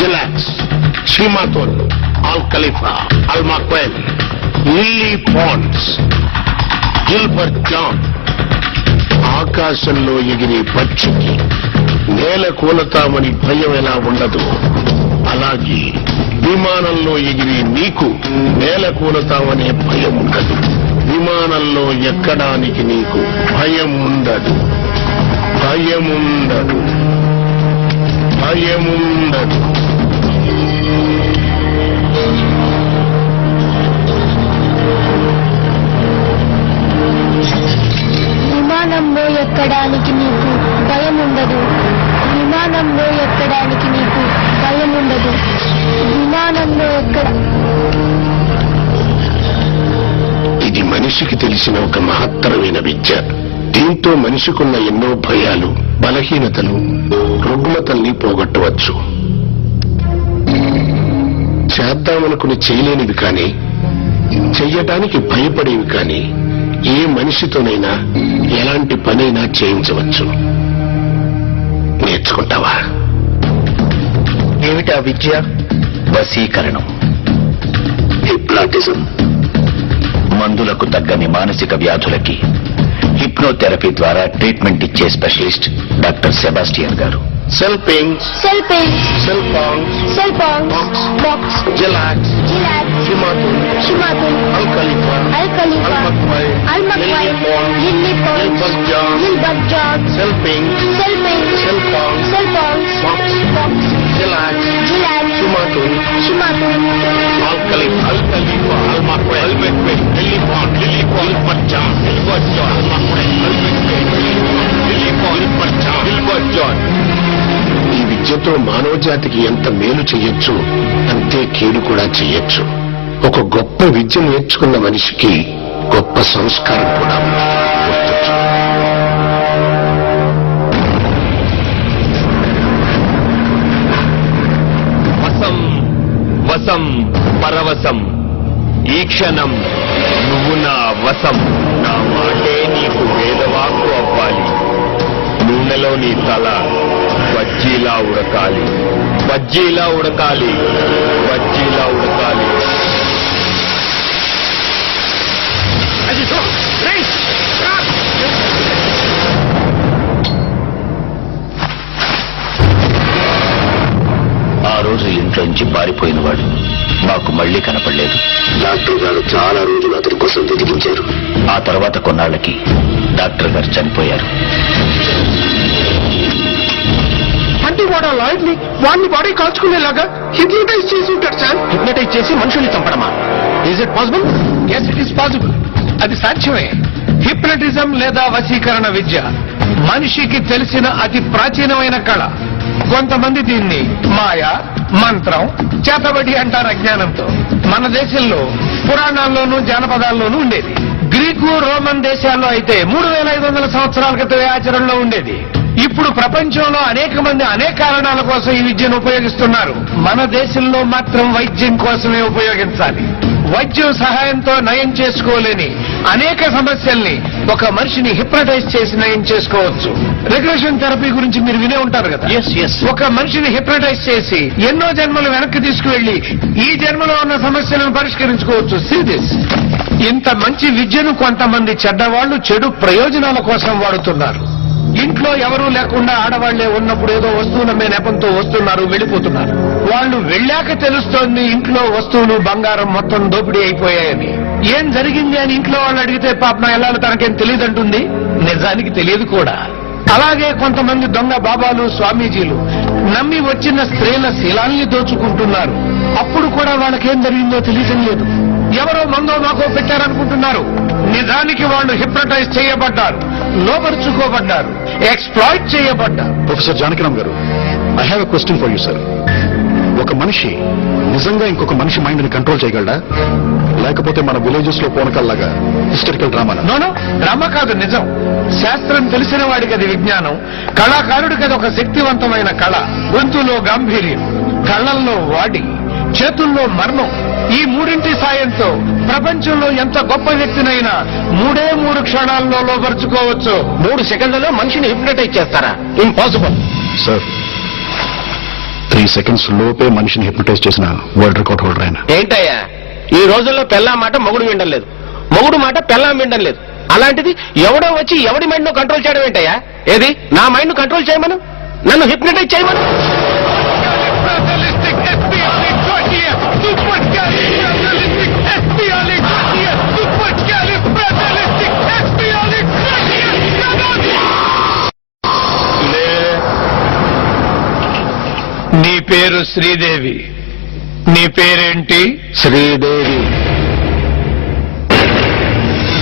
జిలాక్స్, శ్రీమాతోన్, ఆల్ ఖలీఫా, అల్మాక్వెల్, లిల్లీ పాండ్స్, గిల్బర్ట్ జాన్. ఆకాశంలో ఎగిరే పక్షికి నేల కూలతామని భయం ఎలా ఉండదు, అలాగే విమానంలో ఎగిరి నీకు నేల కూలతామనే భయం ఉండదు. విమానంలో ఎక్కడానికి నీకు భయం ఉండదు. భయముండదు. భయముండదు. విమానంలో ఎక్కడానికి నీకు భయం ఉండదు. విమానంలో ఎక్కడానికి నీకు భయం ఉండదు. విమానంలో ఇది మనిషికి తెలిసిన ఒక మహత్తరమైన విద్య. దీంతో మనిషికున్న ఎన్నో భయాలు, బలహీనతలు, రుగ్మతల్ని పోగొట్టవచ్చు. చేద్దామనుకుని చేయలేనివి కానీ, చెయ్యటానికి భయపడేవి కానీ ఏ మనిషితోనైనా ఎలాంటి పనైనా చేయించవచ్చు. నేర్చుకుంటావా? ఏమిటా విద్య? వశీకరణం, హిప్నాటిజం. మందులకు తగ్గని మానసిక వ్యాధులకి హిప్నోథెరపీ ద్వారా ట్రీట్మెంట్ ఇచ్చే స్పెషలిస్ట్ డాక్టర్ సెబాస్టియన్ గారు. సెల్పింగ్స్, సెల్పింగ్స్, సెల్పాంగ్స్, సెల్పాంగ్స్, బాక్స్, జిలాక్స్, జిలాక్స్, శ్రీమాతోన్, షిమాతున్, అల్ఖలీఫా, అల్ఖలీఫా, అల్మక్వైల్, అల్మక్వైల్, lily ponds, Gilbert John, Gilbert John, సెల్పింగ్స్, సెల్పింగ్స్, సెల్పాంగ్స్, సెల్పాంగ్స్, బాక్స్, బాక్స్, జిలాక్స్, జిలాక్స్, శ్రీమాతోన్, షిమాతున్, అల్ఖలీఫా, అల్మక్వైల్, లిల్లీ పాండ్స్, గిల్బర్ట్ జాన్, అల్మక్వైల్, గిల్బర్ట్ జాన్. ఈ విద్యతో మానవ జాతికి ఎంత మేలు చేయొచ్చు, అంతే కీడు కూడా చేయొచ్చు. ఒక గొప్ప విద్య నేర్చుకున్న మనిషికి గొప్ప సంస్కారం కూడా ఉంది. గుర్తుంచు. వసం వసం పరవశం, ఈ క్షణం నువ్వు నా వశం. నా మాటే నీకు వేదవాక్కు అవ్వాలి. నూనెలో నీ తల బజ్జీలా ఉడకాలి, బజ్జీలా ఉడకాలి, బజ్జీలా ఉడకాలి. ఆ రోజు ఇంట్లోంచి పారిపోయినవాడు మాకు మళ్లీ కనపడలేదు. డాక్టర్ గారు చాలా రోజులు అతని కోసం వెతికించారు. ఆ తర్వాత కొన్నాళ్లకి డాక్టర్ గారు చనిపోయారు. అంటే వాడు ఆ లాయర్ని వాడిని బాడీ కాల్చుకునేలాగా హిప్నటైజ్ చేసి ఉంటాడు సార్. హిప్నటైజ్ చేసి మనుషుల్ని చంపడమా? Is it possible? Yes, it is possible. అది సాధ్యమే. హిప్నటిజం లేదా వశీకరణ విద్య మనిషికి తెలిసిన అతి ప్రాచీనమైన కళ. కొంతమంది దీన్ని మాయ, మంత్రం, చేతబడి అంటారు అజ్ఞానంతో. మన దేశంలో పురాణాల్లోనూ జానపదాల్లోనూ ఉండేది. గ్రీకు, రోమన్ దేశాల్లో అయితే 3500 సంవత్సరాల క్రితమే ఆచరణలో ఉండేది. ఇప్పుడు ప్రపంచంలో అనేక మంది అనేక కారణాల కోసం ఈ విద్యను ఉపయోగిస్తున్నారు. మన దేశంలో మాత్రం వైద్యం కోసమే ఉపయోగించాలి. వైద్యం సహాయంతో నయం చేసుకోలేని అనేక సమస్యల్ని ఒక మనిషిని హిప్నటైజ్ చేసి నయం చేసుకోవచ్చు. రిగ్రెషన్ థెరపీ గురించి మీరు వినే ఉంటారు కదా. ఒక మనిషిని హిప్నటైజ్ చేసి ఎన్నో జన్మలు వెనక్కి తీసుకువెళ్లి ఈ జన్మలో ఉన్న సమస్యలను పరిష్కరించుకోవచ్చు. సీరియస్. ఇంత మంచి విద్యను కొంతమంది చెడ్డవాళ్లు చెడు ప్రయోజనాల కోసం వాడుతున్నారు. ఇంట్లో ఎవరూ లేకుండా ఆడవాళ్లే ఉన్నప్పుడు ఏదో వస్తువుల మీద నెపంతో వస్తున్నారు, వెళ్ళిపోతున్నారు. వాళ్ళు వెళ్ళాక తెలుస్తోంది ఇంట్లో వస్తువులు, బంగారం మొత్తం దోపిడీ అయిపోయాయని. ఏం జరిగింది అని ఇంట్లో వాళ్ళు అడిగితే పాపం ఎలాలో తనకేం తెలియదంటుంది. నిజానికి తెలియదు కూడా. అలాగే కొంతమంది దొంగ బాబాలు, స్వామీజీలు నమ్మి వచ్చిన స్త్రీల శీలాల్ని దోచుకుంటున్నారు. అప్పుడు కూడా వాళ్ళకేం జరిగిందో తెలియటం లేదు. ఎవరో మందో మాకో పెట్టారనుకుంటున్నారు. నిజానికి వాళ్ళు హిప్నటైజ్ చేయబడ్డారు, లోపరుచుకోబడ్డారు, ఎక్స్ప్లాయిట్ చేయబడ్డారు. ప్రొఫెసర్ జానకిరామ్ గారు, I have a question for you sir. ఒక మనిషి నిజంగా ఇంకొక మనిషి మైండ్ ని కంట్రోల్ చేయగలడా, లేకపోతే మన విలేజెస్ లో పోనకల్లాగా హిస్టరికల్ డ్రామానా? నోనో, డ్రామా కాదు, నిజం. శాస్త్రం తెలిసిన వాడికి అది విజ్ఞానం, కళాకారుడికి అది ఒక శక్తివంతమైన కళ. గొంతులో గాంభీర్యం, కళ్ళల్లో వాడి, చేతుల్లో మర్మం. ఈ మూడింటి సాయంతో ప్రపంచంలో ఎంత గొప్ప వ్యక్తినైనా 3 క్షణాల్లో లోపరుచుకోవచ్చు. 3 సెకండ్లలో మనిషిని హిప్నటైజ్ చేస్తారా? ఇంపాసిబుల్. సార్, 3 seconds లోపే మనిషిని హిప్నటైజ్ చేసిన వరల్డ్ రికార్డ్ హోల్డర్ ఆయన. ఏంటయ్యా, ఈ రోజుల్లో పెళ్ళా మాట మొగుడు వినడం లేదు, మొగుడు మాట పెళ్ళాం వినడం లేదు. అలాంటిది ఎవడో వచ్చి ఎవడి మైండ్ ను కంట్రోల్ చేయడం ఏంటయ్యా? ఏది నా మైండ్ ను కంట్రోల్ చేయమను, నన్ను హిప్నటైజ్ చేయమను. నీ పేరు శ్రీదేవి, నీ పేరేంటి? శ్రీదేవి.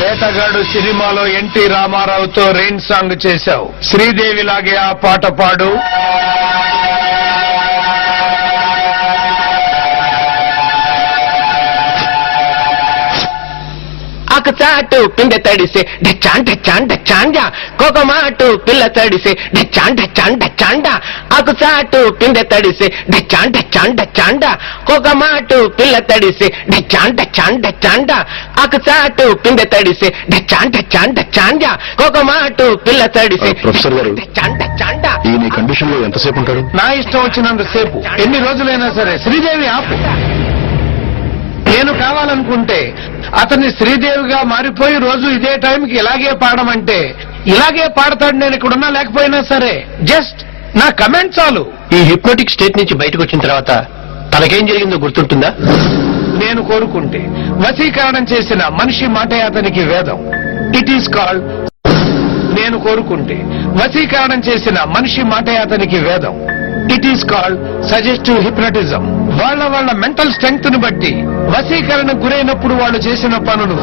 వేటగాడు సినిమాలో ఎన్టీ రామారావుతో రెయిన్ సాంగ్ చేశావు. శ్రీదేవి లాగే ఆ పాట పాడు. చాటు పిండ తడిసే డచ్చాండ చాండ చాండ, కోకమాటు పిల్ల తడిసే డచ్చాండ చాండ చాండ, ఆకు చాటు పిండ తడిసే డచ్చాండ చాండ చాండ, కోకమాటు పిల్ల తడిసే డచ్చాండ చాండ చాండ, ఆకు చాటు పిండ తడిసే డచ్చాండ చాండ చాండ, కోకమాటు పిల్ల తడిసే. ప్రొఫెసర్ గారు, చాండ చాండ. ఈ నీ కండిషన్ లో ఎంతసేపు ఉంటారు? నా ఇష్టం వచ్చినంతసేపు, ఎన్ని రోజులైనా సరే. శ్రీదేవి ఆపు. నేను కావాలనుకుంటే అతన్ని శ్రీదేవిగా మారిపోయి రోజు ఇదే టైంకి ఇలాగే పాడమంటే ఇలాగే పాడతాడు. నేను ఇక్కడున్నా లేకపోయినా సరే. జస్ట్ నా కమెంట్ చాలు. ఈ హిప్నోటిక్ స్టేట్ నుంచి బయటకు వచ్చిన తర్వాత తనకేం జరిగిందో గుర్తుంటుందా? నేను కోరుకుంటే వశీకరణం చేసిన మనిషి మాటే అతనికి వేదం. It is called. నేను కోరుకుంటే వశీకరణం చేసిన మనిషి మాటే అతనికి వేదం. It is called suggestive hypnotism. వాళ్ళ మెంటల్ స్ట్రెంగ్త్ ను బట్టి వశీకరణ గురైనప్పుడు వాళ్ళు చేసిన పనులు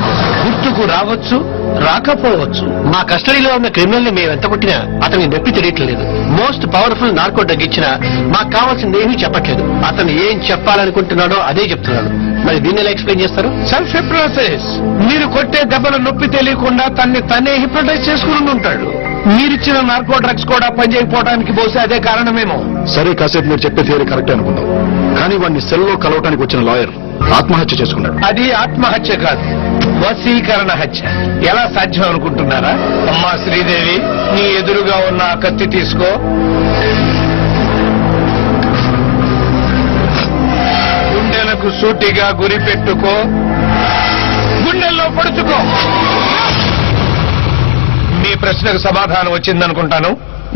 గుర్తుకు రావచ్చు, రాకపోవచ్చు. మా కస్టడీలో ఉన్న క్రిమినల్ ని మేము ఎంత కొట్టినా అతనికి నొప్పి తెలియట్లేదు. మోస్ట్ పవర్ఫుల్ నార్కో డ్రగ్ ఇచ్చినా మాకు కావాల్సింది ఏమీ చెప్పట్లేదు. అతను ఏం చెప్పాలనుకుంటున్నాడో అదే చెప్తున్నాడు. మరి దీన్ని ఎలా ఎక్స్ప్లెయిన్ చేస్తారు? Self hypnosis. మీరు కొట్టే దెబ్బల నొప్పి తెలియకుండా తనే హిప్నోటైజ్ చేసుకుని ఉంటాడు. మీరిచ్చిన నార్కో డ్రగ్స్ కూడా పనిచేయకపోవడానికి బహుశా అదే కారణమేమో. సరే కాసేపు మీరు చెప్పే థియరీ కరెక్టే అనుకుందాం, కానీ వాడిని సెల్లో కలవటానికి వచ్చిన లాయర్ ఆత్మహత్య చేసుకున్నాడు. అది ఆత్మహత్య కాదు, వశీకరణ హత్య. ఎలా సాధ్యం అనుకుంటున్నారా? అమ్మా శ్రీదేవి, నీ ఎదురుగా ఉన్న ఆ కత్తి తీసుకో. గుండెలకు సూటిగా గురి పెట్టుకో, గుండెల్లో పడుచుకో. మీ ప్రశ్నకు సమాధానం వచ్చిందనుకుంటాను.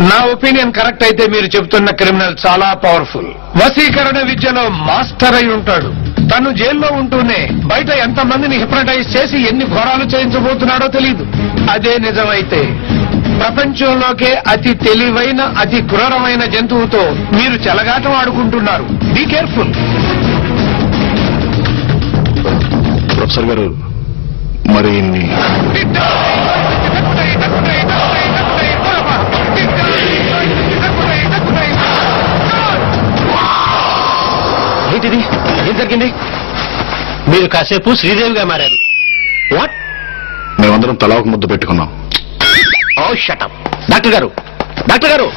నా ఒపీనియన్ కరెక్ట్ అయితే మీరు చెబుతున్న క్రిమినల్ చాలా పవర్ఫుల్. వశీకరణ విద్యలో మాస్టర్ అయి ఉంటాడు. తను జైల్లో ఉంటూనే బయట ఎంతమందిని హిప్నటైజ్ చేసి ఎన్ని ఘోరాలు చేయించబోతున్నాడో తెలియదు. అదే నిజమైతే ప్రపంచంలోకే అతి తెలివైన, అతి క్రూరమైన జంతువుతో మీరు చెలగాటం ఆడుకుంటున్నారు. Be careful. ప్రొఫెసర్ గారు, మరి ఏంటిది? ఏం జరిగింది? మీరు కాసేపు శ్రీదేవిగా మారారు. వాట్? మేమందరం తలా ఒక ముద్దు పెట్టుకున్నాం. ఓ షటప్. డాక్టర్ గారు, డాక్టర్ గారు,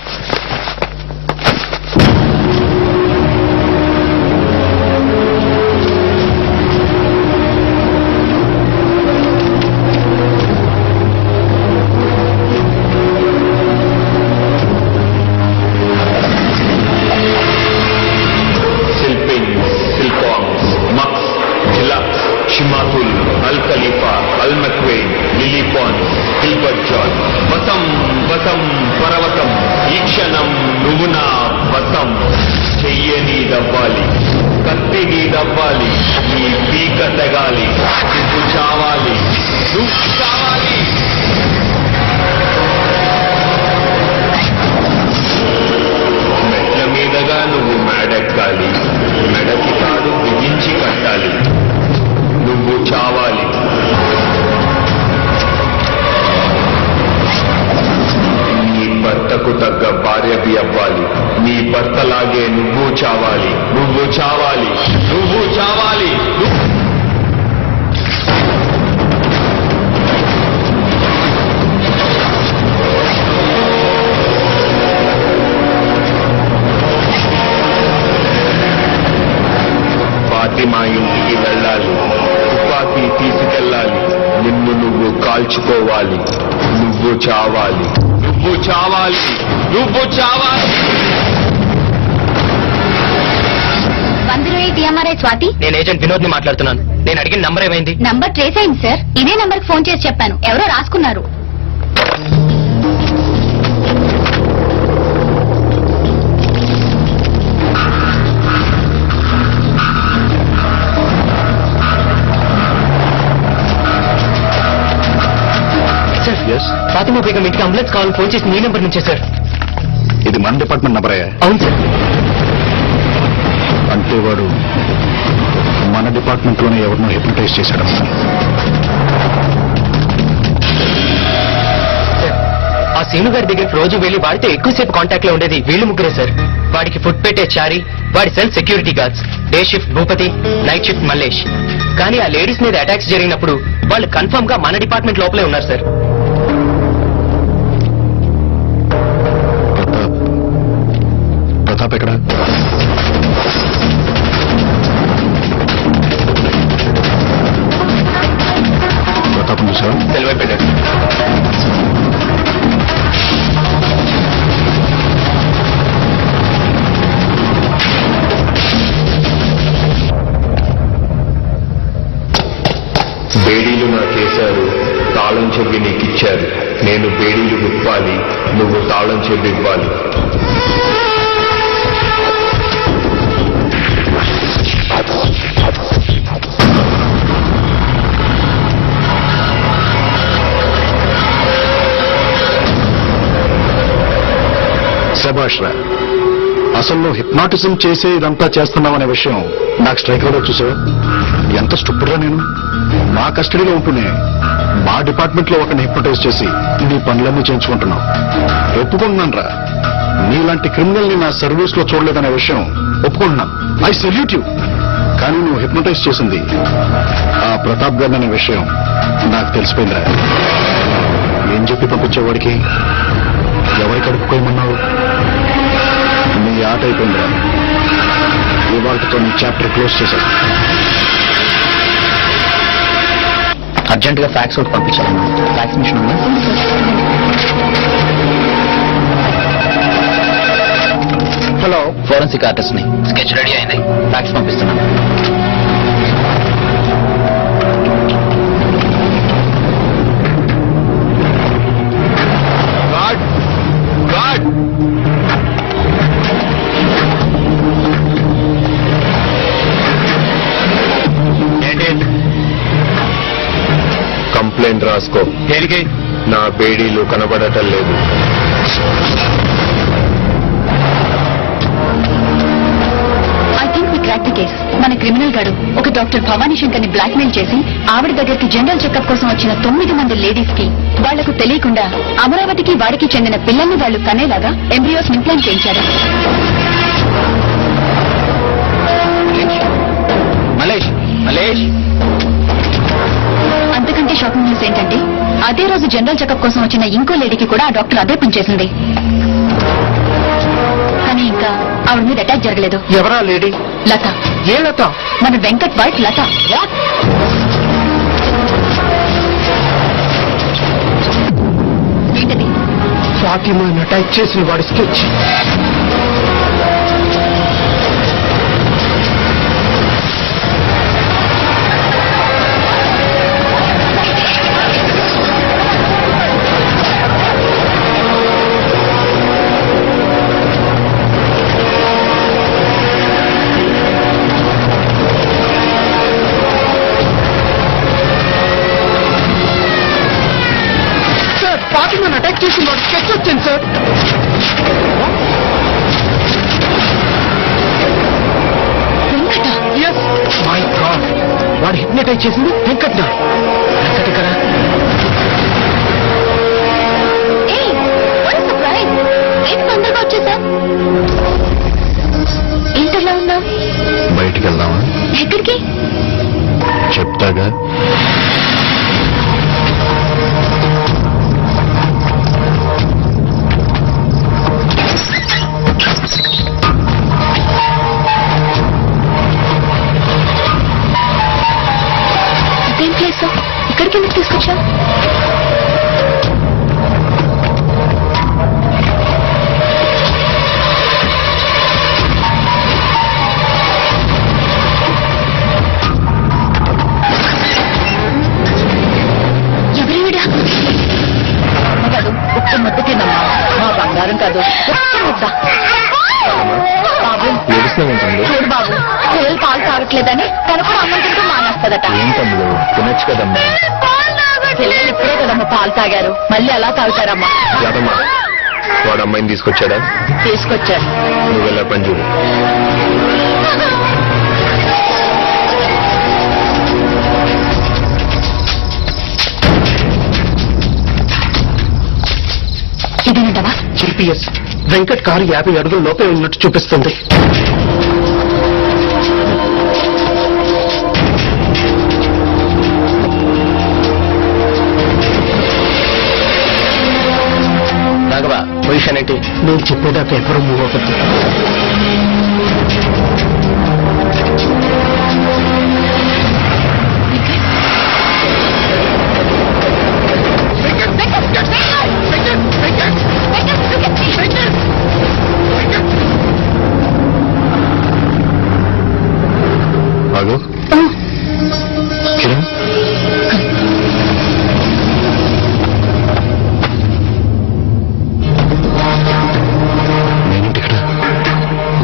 షిమాతుల్, అల్ ఖలీఫా, అల్ మక్వేన్, లిలీ పాన్స్, గిల్బర్ట్ జాన్. వసం వసం పరవతం, ఈ క్షణం నువ్వు నా వసం. చెయ్యని దవ్వాలి, కత్తిని దవ్వాలి, నీ పీక తెగాలి. నువ్వు చావాలి, నువ్వు చావాలి. మెట్ల మీదగా నువ్వు మేడెక్కాలి, మెడకి తాడు బిగించి కట్టాలి. నువ్వు చావాలి. నీ భర్తకు తగ్గ భార్యవి అవ్వాలి. నీ భర్తలాగే నువ్వు చావాలి. నువ్వు చావాలి, నువ్వు చావాలి. ఫాతిమా ఇంటికి వెళ్ళాలి, తుపాకీ తీసుకెళ్ళాలి. నిన్ను నువ్వు కాల్చుకోవాలి. నువ్వు చావాలి, నువ్వు చావాలి, నువ్వు చావాలి. 108 TMRI స్వాతి. నేను ఏజెంట్ వినోద్ ని మాట్లాడుతున్నాను. నేను అడిగిన నంబర్ ఏమైంది? నంబర్ ట్రేస్ అయింది సార్. ఇదే నంబర్ కి ఫోన్ చేసి చెప్పాను, ఎవరో రాసుకున్నారు. ఫాతిమా బేగం ఇంటికి అంబులెన్స్ కావాలని ఫోన్ చేసి మీ నెంబర్ నుంచే సార్. ఇది మన డిపార్ట్మెంట్ నంబరయ్యా? అవును సార్. అంటే వాడు మన డిపార్ట్మెంట్ లోనే ఎవరినో హిప్నటైజ్ చేశాడు. ఆ సీను గారి దగ్గరికి రోజు వెళ్లి వాడితో ఎక్కువసేపు కాంటాక్ట్ లో ఉండేది వీళ్ళు ముగ్గురే సార్. వాడికి ఫుడ్ పెట్టే చారి, వాడి self security guards, day shift Bhupathi, night shift Mallesh. కానీ ఆ లేడీస్ మీద అటాక్స్ జరిగినప్పుడు వాళ్ళు కన్ఫర్మ్ గా మన డిపార్ట్మెంట్ లోపలే ఉన్నారు సార్. ప్రతాప్ ఎక్కడ? ప్రతాపం చూసావా? సెలవు పెట్టారు. బేడీలు నాకేశారు, తాళం చెవి నీకిచ్చారు. నేను బేడీలు విప్పాలి, నువ్వు తాళం చెవి ఇవ్వాలి. శభాష్ రా. అసలు నువ్వు హిప్నాటిజం చేసే ఇదంతా చేస్తున్నావనే విషయం నాకు స్ట్రైక్ అవడం చూసావా? ఎంత స్టూపిడ్ రా నేను. మా కస్టడీలో ఉంటూనే మా డిపార్ట్మెంట్ లో ఒకరిని హిప్నటైజ్ చేసి నీ పనులన్నీ చేయించుకుంటున్నావు. ఒప్పుకుంటున్నాను రా. నీలాంటి క్రిమినల్ ని నా సర్వీస్ లో చూడలేదనే విషయం ఒప్పుకుంటున్నాను. I salute you. కానీ నువ్వు హిప్నటైజ్ చేసింది ఆ ప్రతాప్ గారిని అనే విషయం నాకు తెలిసిపోయిందిరా. ఏం చెప్పి పంపించేవాడికి? ఎవరికి అడుపుకోమన్నావు? నీ ఆట అయిపోయిందిరా. ఇవాళతో నీ చాప్టర్ క్లోజ్ చేశావు. అర్జెంట్ గా ఫ్యాక్స్ ఒకటి పంపించాలన్నా. ఫ్యాక్స్ మిషన్ ఉందా? హలో, ఫోరెన్సిక్ ఆర్టిస్ట్ ని. స్కెచ్ రెడీ అయింది, ఫ్యాక్స్ పంపిస్తున్నాను. గాడ్ గాడ్ ఏంటి? కంప్లైంట్ రాసుకో. దేనికి? నా బేడీలు కనబడటం లేదు. I think we crack the case. మన క్రిమినల్ గాడు ఒక డాక్టర్ భవానీ శంకర్ ని బ్లాక్మెయిల్ చేసి ఆవిడ దగ్గరికి జనరల్ చెకప్ కోసం వచ్చిన 9 మంది లేడీస్ కి వాళ్లకు తెలియకుండా అమరావతికి వాడికి చెందిన పిల్లల్ని వాళ్ళు కనేలాగా ఎంబ్రియోస్ ఇంప్లాంట్ చేయించారు. మలేష్ మలేష్ అంతకంటే షాకింగ్ న్యూస్ ఏంటంటే అదే రోజు జనరల్ చెకప్ కోసం వచ్చిన ఇంకో లేడీకి కూడా ఆ డాక్టర్ అదే పనిచేసింది. కానీ ఇంకా ఆవిడ మీద అటాక్ జరగలేదు. ఎవరా లేడీ? లత. ఏ లత? మన వెంకట్ వైఫ్ లత. ఏంటది? ఫాతిమాని అటాక్ చేసిన వాడి స్కెచ్. ఫాతిమాని అటాక్ చేసిన వాడి స్కెచ్ వచ్చింది సార్. వెంకట. మై గాడ్, వాడు హిప్నటైజ్ చేసింది వెంకట్. వెంకట్ ఇక్కడ. ఏయ్, what a surprise. ఏంటి తొందరగా వచ్చేసా? ఏంటలా ఉన్నా? బయటికి వెళ్దామా? ఎక్కడికి? చెప్తాగా. ఇదేం ప్లేస్? ఇక్కడికి ఎందుకు తీసుకొచ్చా? ఎవరివిడా? కాదు, ఒక్క ముద్ద తిన్నమ్మా. మా బంగారం కాదు, ఒక్క ముద్ద. బాబు, ఏడుస్తున్నావేంటండి? చూడు బాబు, పిల్లలు పాలు తాగట్లేదని తను కూడా అన్నం తింటూ మానేస్తుందట. ఏం తమ్ముడు, తినొచ్చు కదమ్మా. పిల్లలు ఇప్పుడే కదమ్మా పాలు తాగారు, మళ్ళీ ఎలా తాగుతారమ్మా? కాదమ్మా, వాడు అమ్మాయిని తీసుకొచ్చాడా? తీసుకొచ్చారు. నువ్వు వెళ్ళా పని చూడు. ఇదేనంటవా? జీపీఎస్ వెంకట్ కారు 50 అడుగుల లోపే ఉన్నట్టు చూపిస్తుంది. రాఘవ, పొజిషన్ ఏంటి? నేను చెప్పేదాకా ఎవరు మూవ్ అవ్వద్దు. ఆగు. కిరణ్, నేనేంటి ఇక్కడ?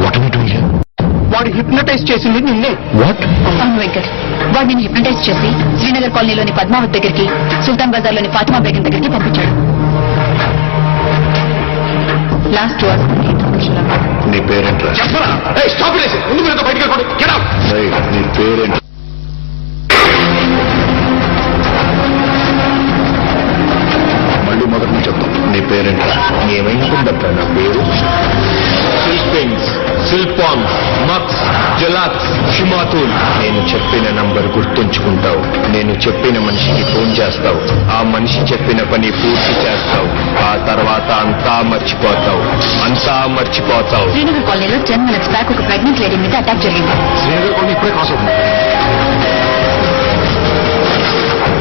What are you doing here? వాడు హిప్నటైజ్ చేసింది నిన్నే. వాట్? అవును వెంకట్, వాడు నేను హిప్నటైజ్ చేసి శ్రీనగర్ కాలనీలోని పద్మావతి దగ్గరికి, సుల్తాన్ బజార్లోని ఫాతిమా బేగం దగ్గరికి పంపించాడు. లాస్ట్ 2 hours నీ పేరేంట్రా? చెప్పరా? ఏయ్, స్టాప్ ఇట్. ముందు మీరు బయటికి వెళ్ళిపోండి. Get out. ఏయ్, నీ పేరేంటి? మళ్ళీ మొదటి నుంచి చెప్తాం. నీ పేరేంట్రా? ఏమైంటుందక్క నా పేరు? సెల్ఫింగ్స్, సిల్పాన్స్, మక్స్, జలాక్స్, షిమాతుల్. నేను చెప్పిన నంబర్ గుర్తుంచుకుంటావు. నేను చెప్పిన మనిషికి ఫోన్ చేస్తావు. ఆ మనిషి చెప్పిన పని పూర్తి చేస్తావు. ఆ తర్వాత అంతా మర్చిపోతావు. అంతా మర్చిపోతావు. శ్రీనగర్ కాలనీలో 10 minutes బ్యాక్ ఒక ప్రెగ్నెంట్ లేడీ మీద అటాక్ జరిగింది. శ్రీనగర్ కొన్ని ఇప్పుడే క్రాస్ అవుతుంది.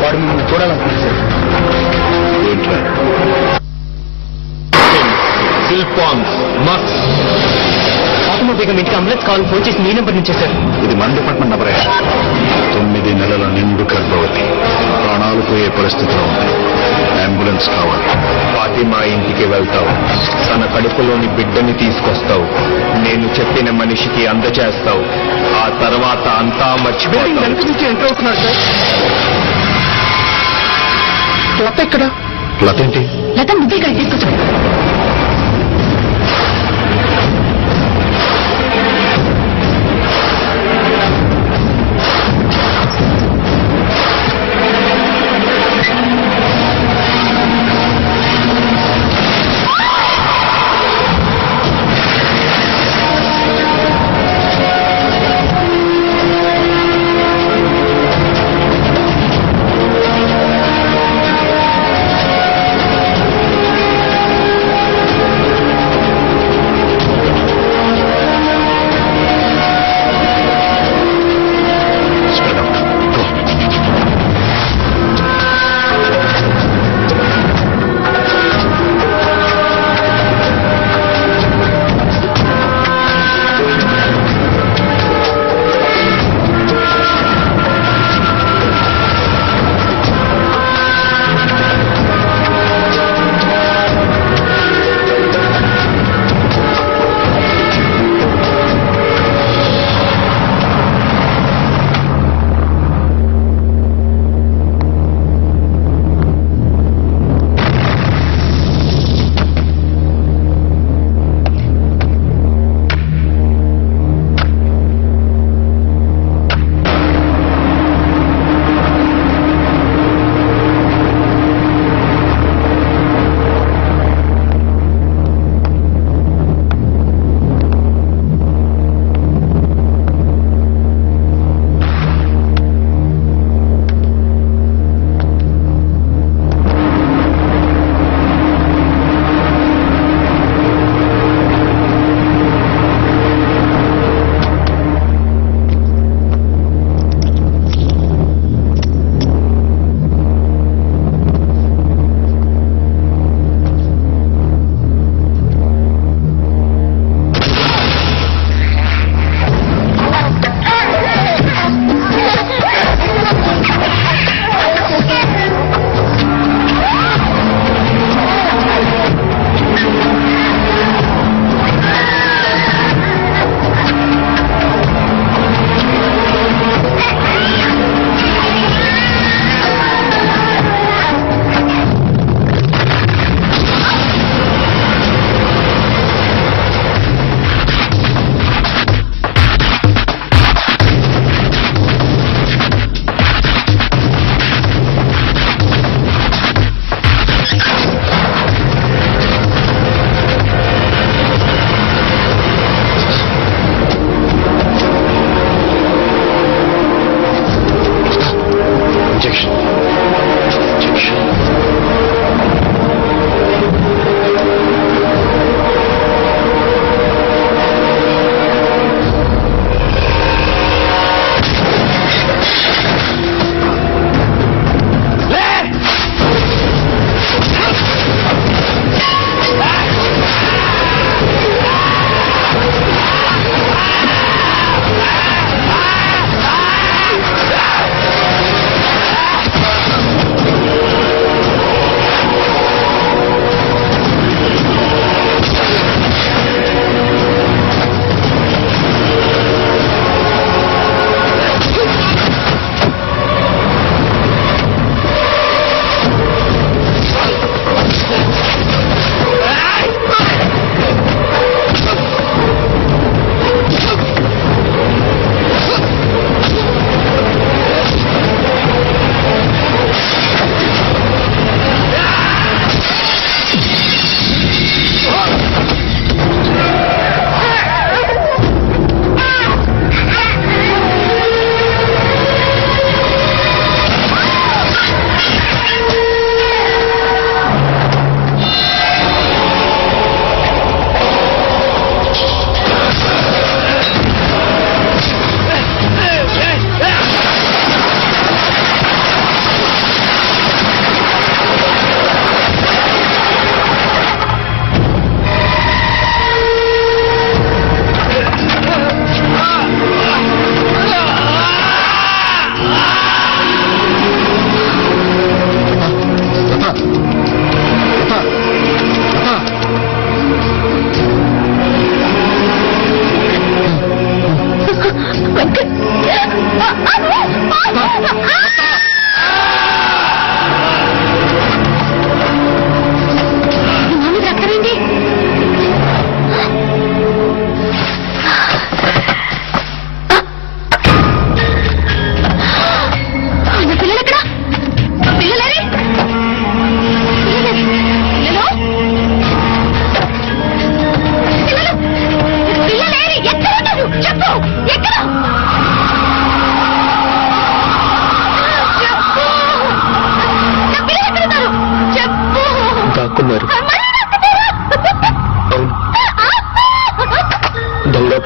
వాడు మిమ్మల్ని చూడాలనుకుంటున్నారు సార్. ఏంట్రా సిల్పాన్స్, మక్స్. ఫాతిమా బేగం ఇంటికి అంబులెన్స్ కాల్ ఫోన్ చేసి మీ నెంబర్ నుంచి సార్. ఇది మన డిపార్ట్మెంట్ నంబరే. 9 నెలల నిండు గర్భవతి, ప్రాణాలు పోయే పరిస్థితిలో ఉంది. అంబులెన్స్ కావాలి. ఫాతిమా ఇంటికి వెళ్తావు. తన కడుపులోని బిడ్డని తీసుకొస్తావు. నేను చెప్పిన మనిషికి అందజేస్తావు. ఆ తర్వాత అంతా మర్చిపోతావు. ఎంటర్ అవుతున్నారు సార్. లత ఎక్కడ? లత ఏంటి? లత ముద్దు ఇక్కడ తీసుకొచ్చాడు.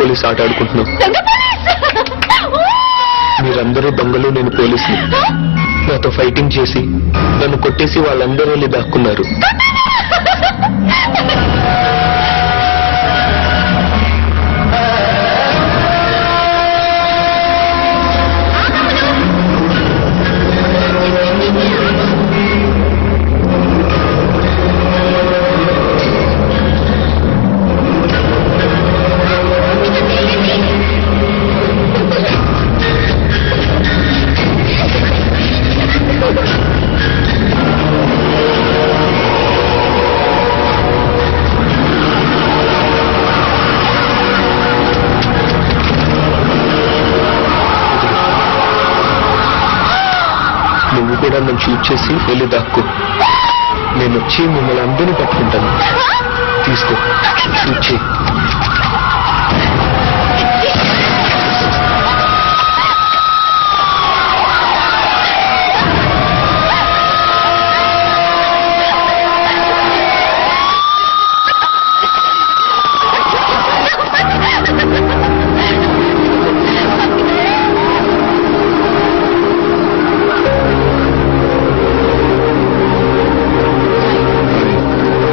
పోలీస్ ఆట ఆడుకుంటున్నాం. మీరందరూ దొంగలు, నేను పోలీసుని. నాతో ఫైటింగ్ చేసి నన్ను కొట్టేసి వాళ్ళందరూ వెళ్ళి దాక్కున్నారు. నువ్వు కూడా నన్ను షూట్ చేసి వెళ్ళి దాక్కు. నేను వచ్చి మిమ్మల్ని అందరినీ పట్టుకుంటాను. తీసుకో, షూట్ చేయి.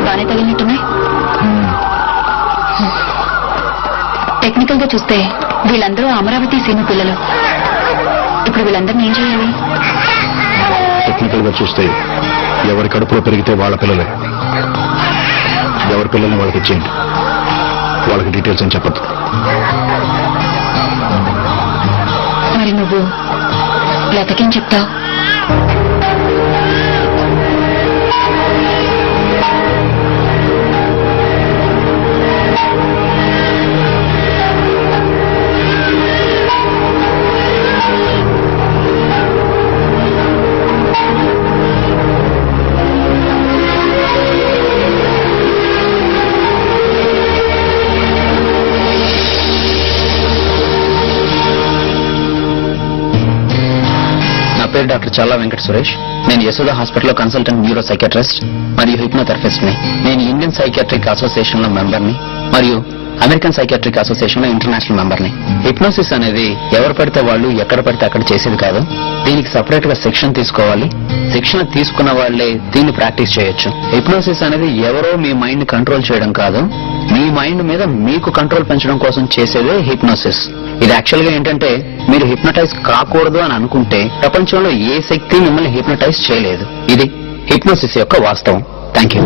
బానే తగిలినట్టున్నాయి. టెక్నికల్ గా చూస్తే వీళ్ళందరూ అమరావతి సీమ పిల్లలు. ఇప్పుడు వీళ్ళందరినీ ఏం చేయాలి? టెక్నికల్ గా చూస్తే ఎవరి కడుపులో పెరిగితే వాళ్ళ పిల్లలే. ఎవరి పిల్లల్ని వాళ్ళకి ఇచ్చేయండి. వాళ్ళకి డీటెయిల్స్ ఏం చెప్పద్దు. మరి నువ్వు లతకేం చెప్తావు? పేరు డాక్టర్ చల్లా వెంకట సురేష్. నేను యశోద హాస్పిటల్లో కన్సల్టెంట్ న్యూరో సైకియాట్రిస్ట్ మరియు హిప్నోథెరపిస్ట్ ని. నేను ఇండియన్ సైకియాట్రిక్ అసోసియేషన్ లో మెంబర్ ని మరియు అమెరికన్ సైకియాట్రిక్ అసోసియేషన్ లో ఇంటర్నేషనల్ మెంబర్ ని. హిప్నోసిస్ అనేది ఎవరు పడితే వాళ్ళు ఎక్కడ పడితే అక్కడ చేసేది కాదు. దీనికి సపరేట్ గా శిక్షణ తీసుకోవాలి. శిక్షణ తీసుకున్న వాళ్లే దీన్ని ప్రాక్టీస్ చేయొచ్చు. హిప్నోసిస్ అనేది ఎవరో మీ మైండ్ ని కంట్రోల్ చేయడం కాదు, మీ మైండ్ మీద మీకు కంట్రోల్ పెంచడం కోసం చేసేదే హిప్నోసిస్. ఇది యాక్చువల్ గా ఏంటంటే, మీరు హిప్నటైజ్ కాకూడదు అని అనుకుంటే ప్రపంచంలో ఏ శక్తి మిమ్మల్ని హిప్నటైజ్ చేయలేదు. ఇది హిప్నోసిస్ యొక్క వాస్తవం. Thank you.